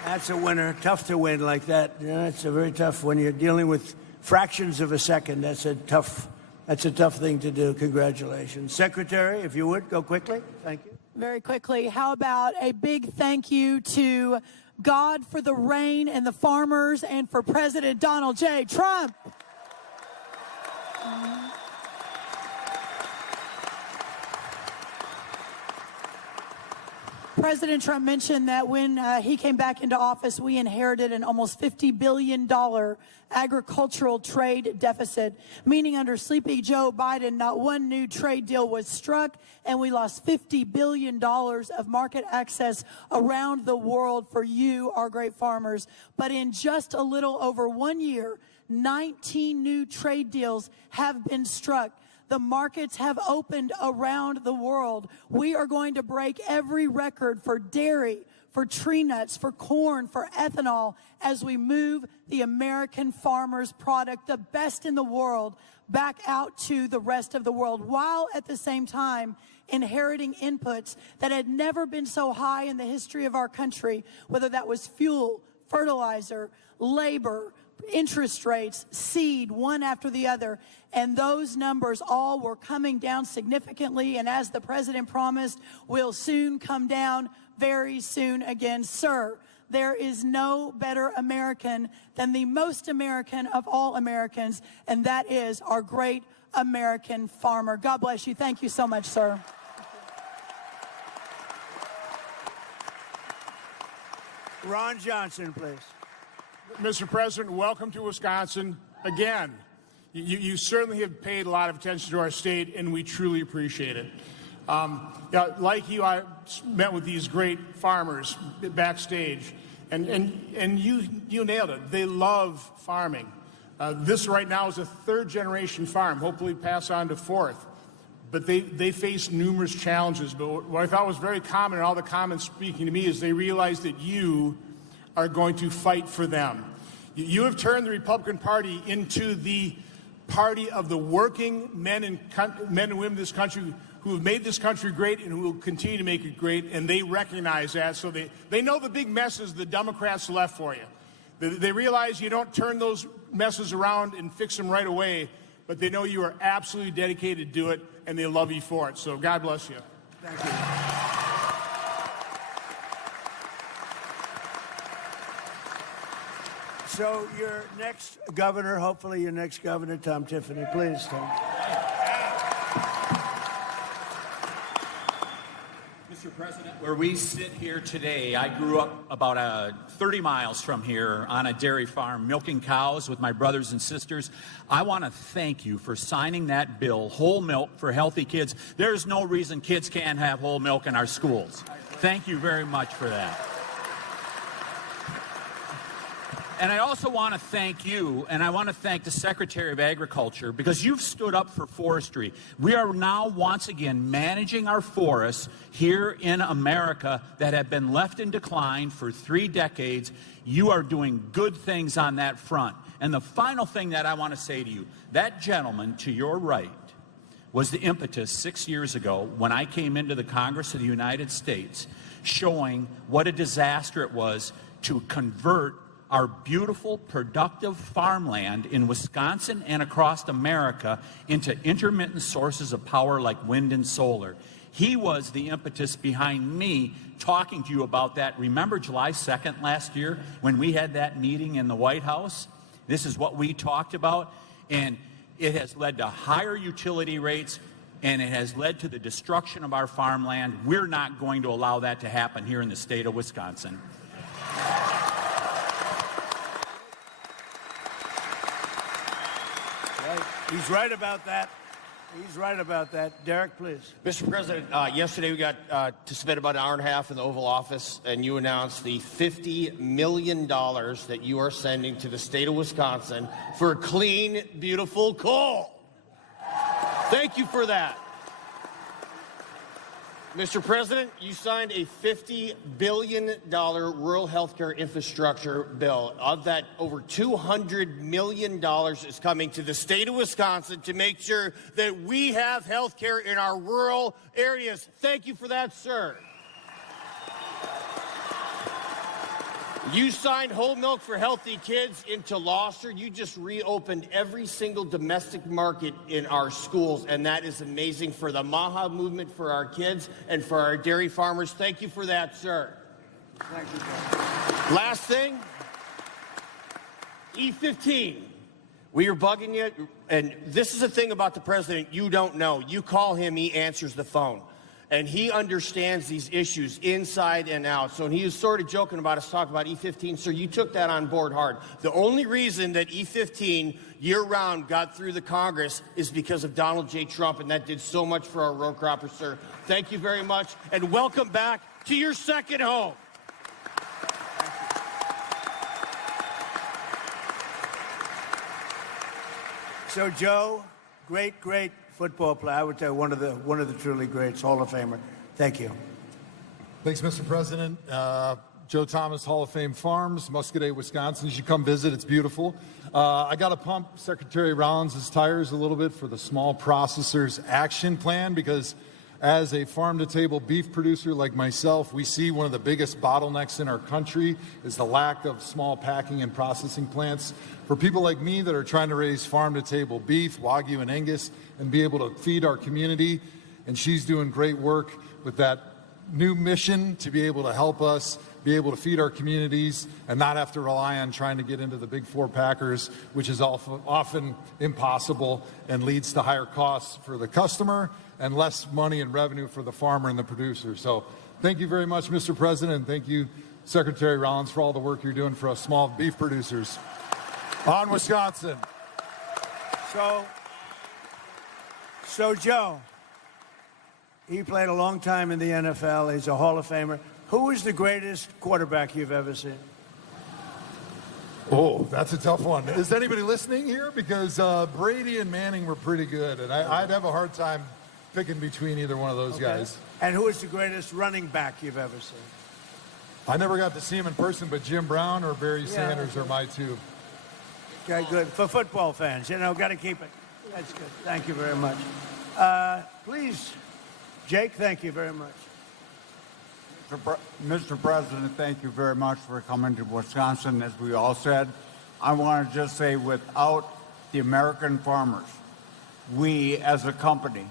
That's a winner. Tough to win like that. Yeah, it's a very tough when you're dealing with fractions of a second. That's a tough thing to do. Congratulations. Secretary, if you would, go quickly. Thank you. Very quickly, how about a big thank you to God for the rain and the farmers and for President Donald J. Trump. President Trump mentioned that when he came back into office, we inherited an almost $50 billion agricultural trade deficit, meaning under Sleepy Joe Biden, not one new trade deal was struck, and we lost $50 billion of market access around the world for you, our great farmers. But in just a little over 1 year, 19 new trade deals have been struck. The markets have opened around the world. We are going to break every record for dairy, for tree nuts, for corn, for ethanol, as we move the American farmer's product, the best in the world, back out to the rest of the world, while at the same time inheriting inputs that had never been so high in the history of our country, whether that was fuel, fertilizer, labor, interest rates, seed, one after the other. And those numbers all were coming down significantly, and as the president promised, will soon come down very soon again. Sir, there is no better American than the most American of all Americans, and that is our great American farmer. God bless you. Thank you so much, sir. Ron Johnson, please. Mr. President, welcome to Wisconsin again. You certainly have paid a lot of attention to our state, and we truly appreciate it. Like you, I met with these great farmers backstage, and you nailed it. They love farming. This right now is a third-generation farm, hopefully pass on to fourth. But they face numerous challenges. But what I thought was very common in all the comments speaking to me is they realize that you are going to fight for them. You have turned the Republican Party into the party of the working men and women of this country who have made this country great and who will continue to make it great, and they recognize that. So they know the big messes the Democrats left for you. They realize you don't turn those messes around and fix them right away, but they know you are absolutely dedicated to do it, and they love you for it. So God bless you. Thank you. So your next governor, hopefully your next governor, Tom Tiffany. Please, Tom. Mr. President, where we sit here today, I grew up about 30 miles from here on a dairy farm, milking cows with my brothers and sisters. I want to thank you for signing that bill, whole milk for healthy kids. There's no reason kids can't have whole milk in our schools. Thank you very much for that. And I also want to thank you, and I want to thank the Secretary of Agriculture, because you've stood up for forestry. We are now once again managing our forests here in America that have been left in decline for 3 decades. You are doing good things on that front. And the final thing that I want to say to you, that gentleman to your right was the impetus 6 years ago when I came into the Congress of the United States, showing what a disaster it was to convert our beautiful, productive farmland in Wisconsin and across America into intermittent sources of power like wind and solar. He was the impetus behind me talking to you about that. Remember July 2nd last year when we had that meeting in the White House? This is what we talked about, and it has led to higher utility rates, and it has led to the destruction of our farmland. We're not going to allow that to happen here in the state of Wisconsin. He's right about that. He's right about that. Derek, please. Mr. President, yesterday we got to spend about an hour and a half in the Oval Office, and you announced the $50 million that you are sending to the state of Wisconsin for clean, beautiful coal. Thank you for that. Mr. President, you signed a $50 billion rural health care infrastructure bill. Of that, over $200 million is coming to the state of Wisconsin to make sure that we have health care in our rural areas. Thank you for that, sir. You signed whole milk for healthy kids into law, sir. You just reopened every single domestic market in our schools, and that is amazing for the MAHA movement, for our kids, and for our dairy farmers. Thank you for that, sir. Thank you, sir. Last thing, E15. We are bugging you, and this is the thing about the president you don't know. You call him, he answers the phone. And he understands these issues inside and out. So when he was sort of joking about us talking about E15, sir, you took that on board hard. The only reason that E15 year-round got through the Congress is because of Donald J. Trump, and that did so much for our row croppers, sir. Thank you very much, and welcome back to your second home. So, Joe, great football player. I would tell you one of the truly greats, Hall of Famer. Thank you. Thanks, Mr. President. Joe Thomas, Hall of Fame Farms, Muscadet, Wisconsin. You should come visit. It's beautiful. I got to pump Secretary Rollins' tires a little bit for the Small Processors Action Plan, because as a farm-to-table beef producer like myself, we see one of the biggest bottlenecks in our country is the lack of small packing and processing plants. For people like me that are trying to raise farm-to-table beef, Wagyu and Angus, and be able to feed our community, and she's doing great work with that new mission to be able to help us be able to feed our communities and not have to rely on trying to get into the big four packers, which is often impossible and leads to higher costs for the customer and less money and revenue for the farmer and the producer. So thank you very much, Mr. President, and thank you, Secretary Rollins, for all the work you're doing for us small beef producers. On Wisconsin. So Joe, he played a long time in the NFL. He's a Hall of Famer. Who is the greatest quarterback you've ever seen? Oh, that's a tough one. Is anybody listening here? Because Brady and Manning were pretty good, and I'd have a hard time picking between either one of those guys. And who is the greatest running back you've ever seen? I never got to see him in person, but Jim Brown or Barry Sanders are my two. Okay, good. For football fans, got to keep it. That's good. Thank you very much. Please, Jake, thank you very much. Mr. President, thank you very much for coming to Wisconsin. As we all said, I want to just say, without the American farmers, we as a company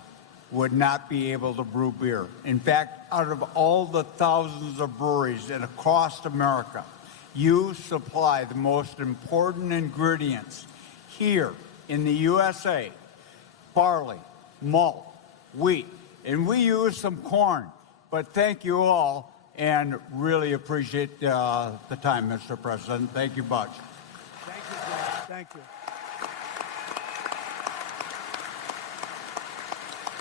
would not be able to brew beer. In fact, out of all the thousands of breweries across America, you supply the most important ingredients here in the USA: barley, malt, wheat, and we use some corn. But thank you all, and really appreciate the time, Mr. President. Thank you much. Thank you, Jake. Thank you.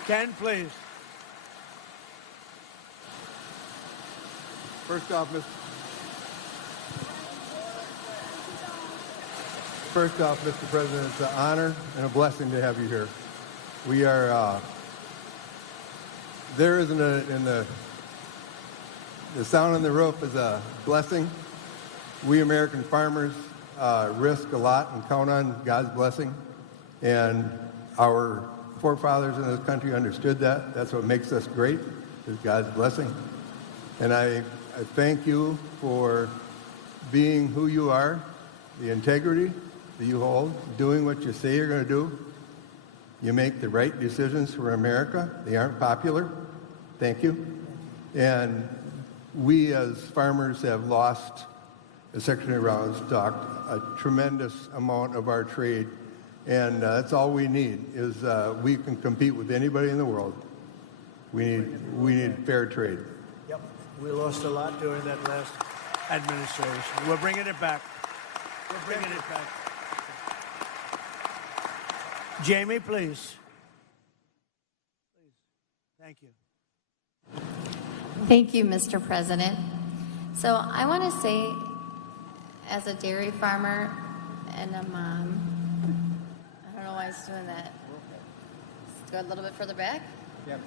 Ken, please. First off, Mr. President, it's an honor and a blessing to have you here. We are, there is in the sound on the roof is a blessing. We American farmers risk a lot and count on God's blessing. And our forefathers in this country understood that. That's what makes us great, is God's blessing. And I thank you for being who you are, the integrity that you hold, doing what you say you're going to do. You make the right decisions for America. They aren't popular. Thank you. And we as farmers have lost, as Secretary Rollins talked, a tremendous amount of our trade. And that's all we need, is we can compete with anybody in the world. We need fair trade. Yep. We lost a lot during that last administration. We're bringing it back. We're bringing it back. Jamie, please. Thank you. Thank you, Mr. President. So I want to say, as a dairy farmer and a mom, I don't know why it's doing that. Let's go a little bit further back. Yep.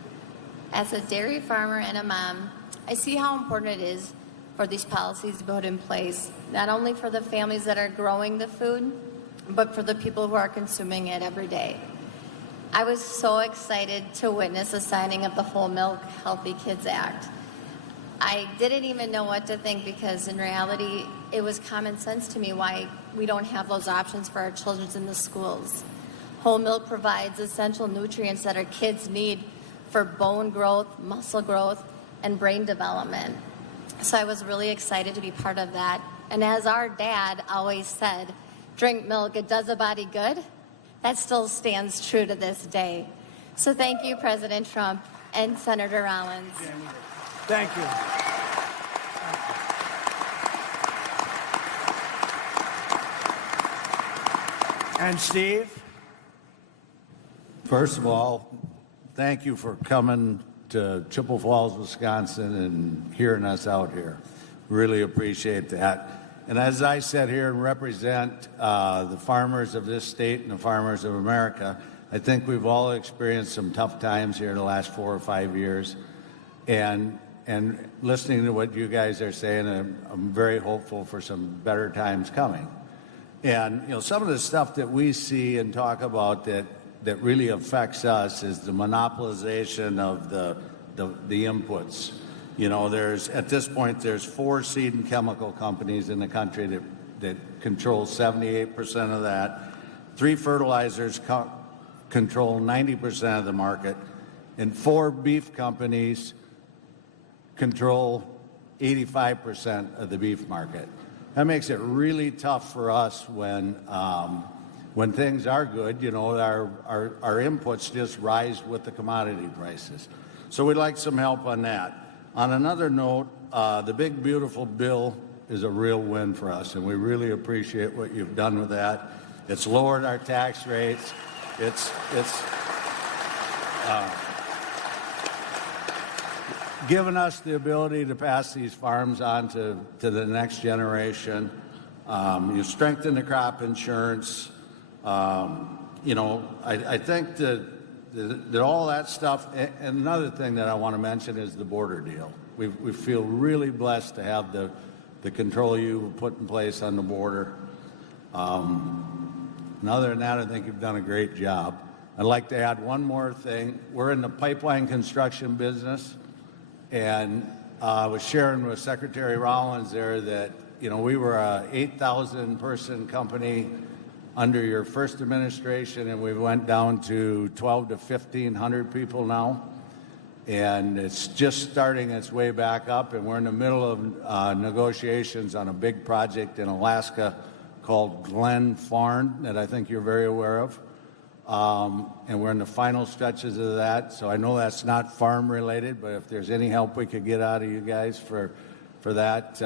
As a dairy farmer and a mom, I see how important it is for these policies to be put in place, not only for the families that are growing the food, but for the people who are consuming it every day. I was so excited to witness the signing of the Whole Milk Healthy Kids Act. I didn't even know what to think, because in reality, it was common sense to me why we don't have those options for our children in the schools. Whole milk provides essential nutrients that our kids need for bone growth, muscle growth, and brain development. So I was really excited to be part of that. And as our dad always said, drink milk, it does a body good. That still stands true to this day. So thank you, President Trump and Senator Rollins. Thank you. And Steve? First of all, thank you for coming to Chippewa Falls, Wisconsin, and hearing us out here. Really appreciate that. And as I sit here and represent the farmers of this state and the farmers of America, I think we've all experienced some tough times here the last 4 or 5 years. And listening to what you guys are saying, I'm very hopeful for some better times coming. And, you know, some of the stuff that we see and talk about that really affects us is the monopolization of the inputs. You know, at this point, there's 4 seed and chemical companies in the country that control 78% of that. 3 fertilizers control 90% of the market, and 4 beef companies control 85% of the beef market. That makes it really tough for us when things are good. You know, our inputs just rise with the commodity prices. So we'd like some help on that. On another note, the big beautiful bill is a real win for us, and we really appreciate what you've done with that. It's lowered our tax rates. It's given us the ability to pass these farms on to the next generation. You strengthen the crop insurance. You know, I think that all that stuff, and another thing that I want to mention is the border deal. We feel really blessed to have the control you put in place on the border. And other than that, I think you've done a great job. I'd like to add one more thing. We're in the pipeline construction business, and I was sharing with Secretary Rollins there that, you know, we were a 8,000 person company under your first administration, and we went down to 12 to 1,500 people now. And it's just starting its way back up, and we're in the middle of negotiations on a big project in Alaska called Glen Farn that I think you're very aware of. And we're in the final stretches of that, so I know that's not farm related, but if there's any help we could get out of you guys for that,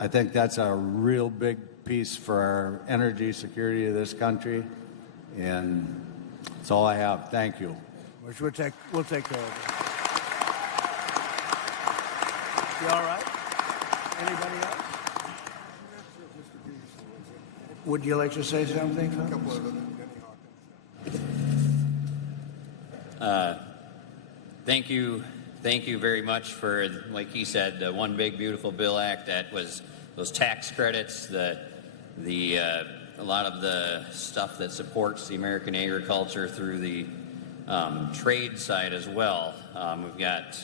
I think that's a real big piece for our energy security of this country, and that's all I have. Thank you. Which we'll take care of it. You all right? Anybody else? Would you like to say something, Phil? Thank you very much for, like he said, the One Big Beautiful Bill Act. That was those tax credits, a lot of the stuff that supports the American agriculture through the trade side as well. We've got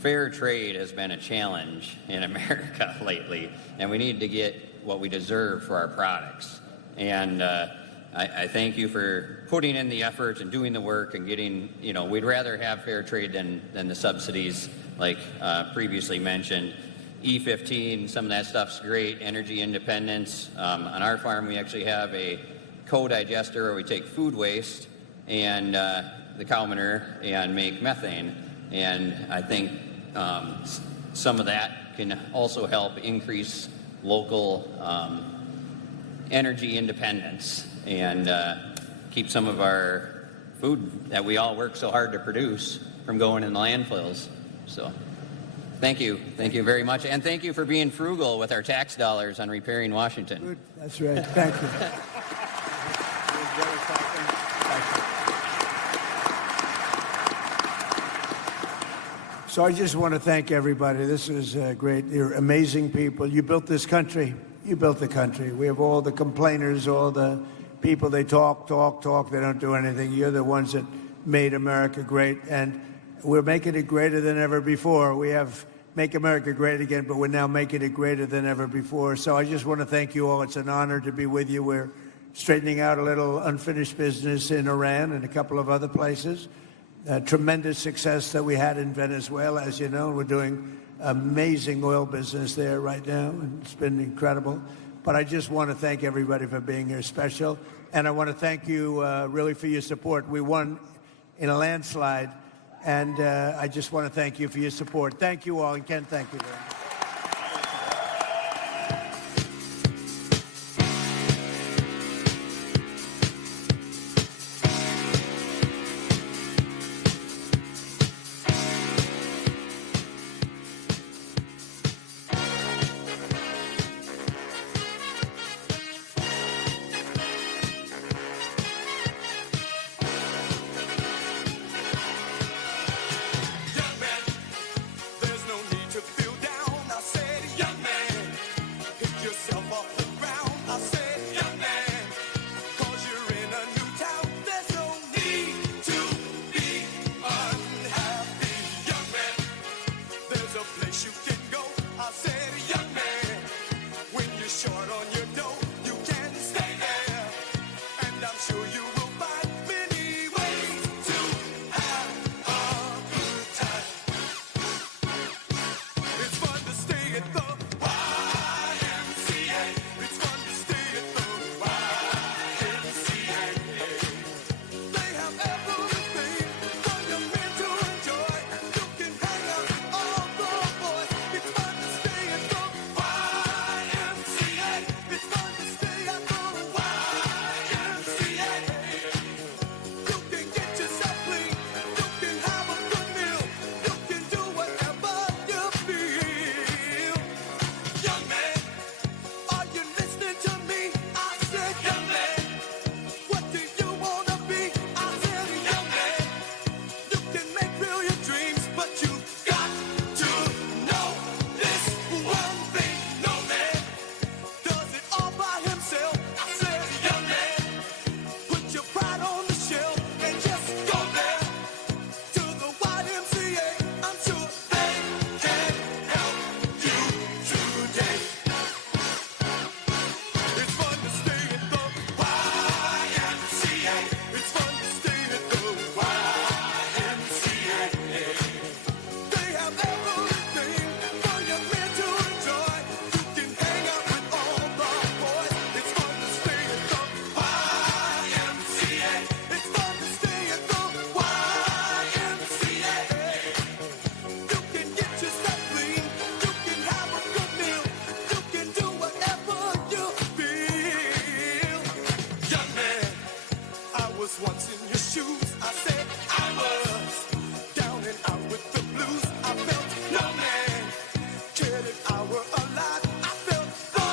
fair trade has been a challenge in America lately, and we need to get what we deserve for our products. And I thank you for putting in the effort and doing the work and getting, you know, we'd rather have fair trade than the subsidies like previously mentioned. E15, some of that stuff's great. Energy independence. On our farm, we actually have a co-digester where we take food waste and the cow manure and make methane. And I think some of that can also help increase local energy independence and keep some of our food that we all work so hard to produce from going in the landfills. So thank you very much, and thank you for being frugal with our tax dollars on repairing Washington. Good. That's right. Thank you. So I just want to thank everybody. This is great. You're amazing people. You built this country. You built the country. We have all the complainers, all the people, they talk. They don't do anything. You're the ones that made America great, and we're making it greater than ever before. We have Make America Great Again, but we're now making it greater than ever before. So I just want to thank you all. It's an honor to be with you. We're straightening out a little unfinished business in Iran and a couple of other places. Tremendous success that we had in Venezuela, as you know. We're doing amazing oil business there right now, and it's been incredible. But I just want to thank everybody for being here special, and I want to thank you really for your support. We won in a landslide, and I just want to thank you for your support. Thank you all, and Ken, thank you very much. shoes. I said I was down and out with the blues. I felt no man cared if I were alive. I felt the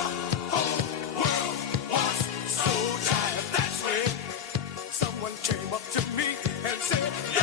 whole world was so tired. That's when someone came up to me and said,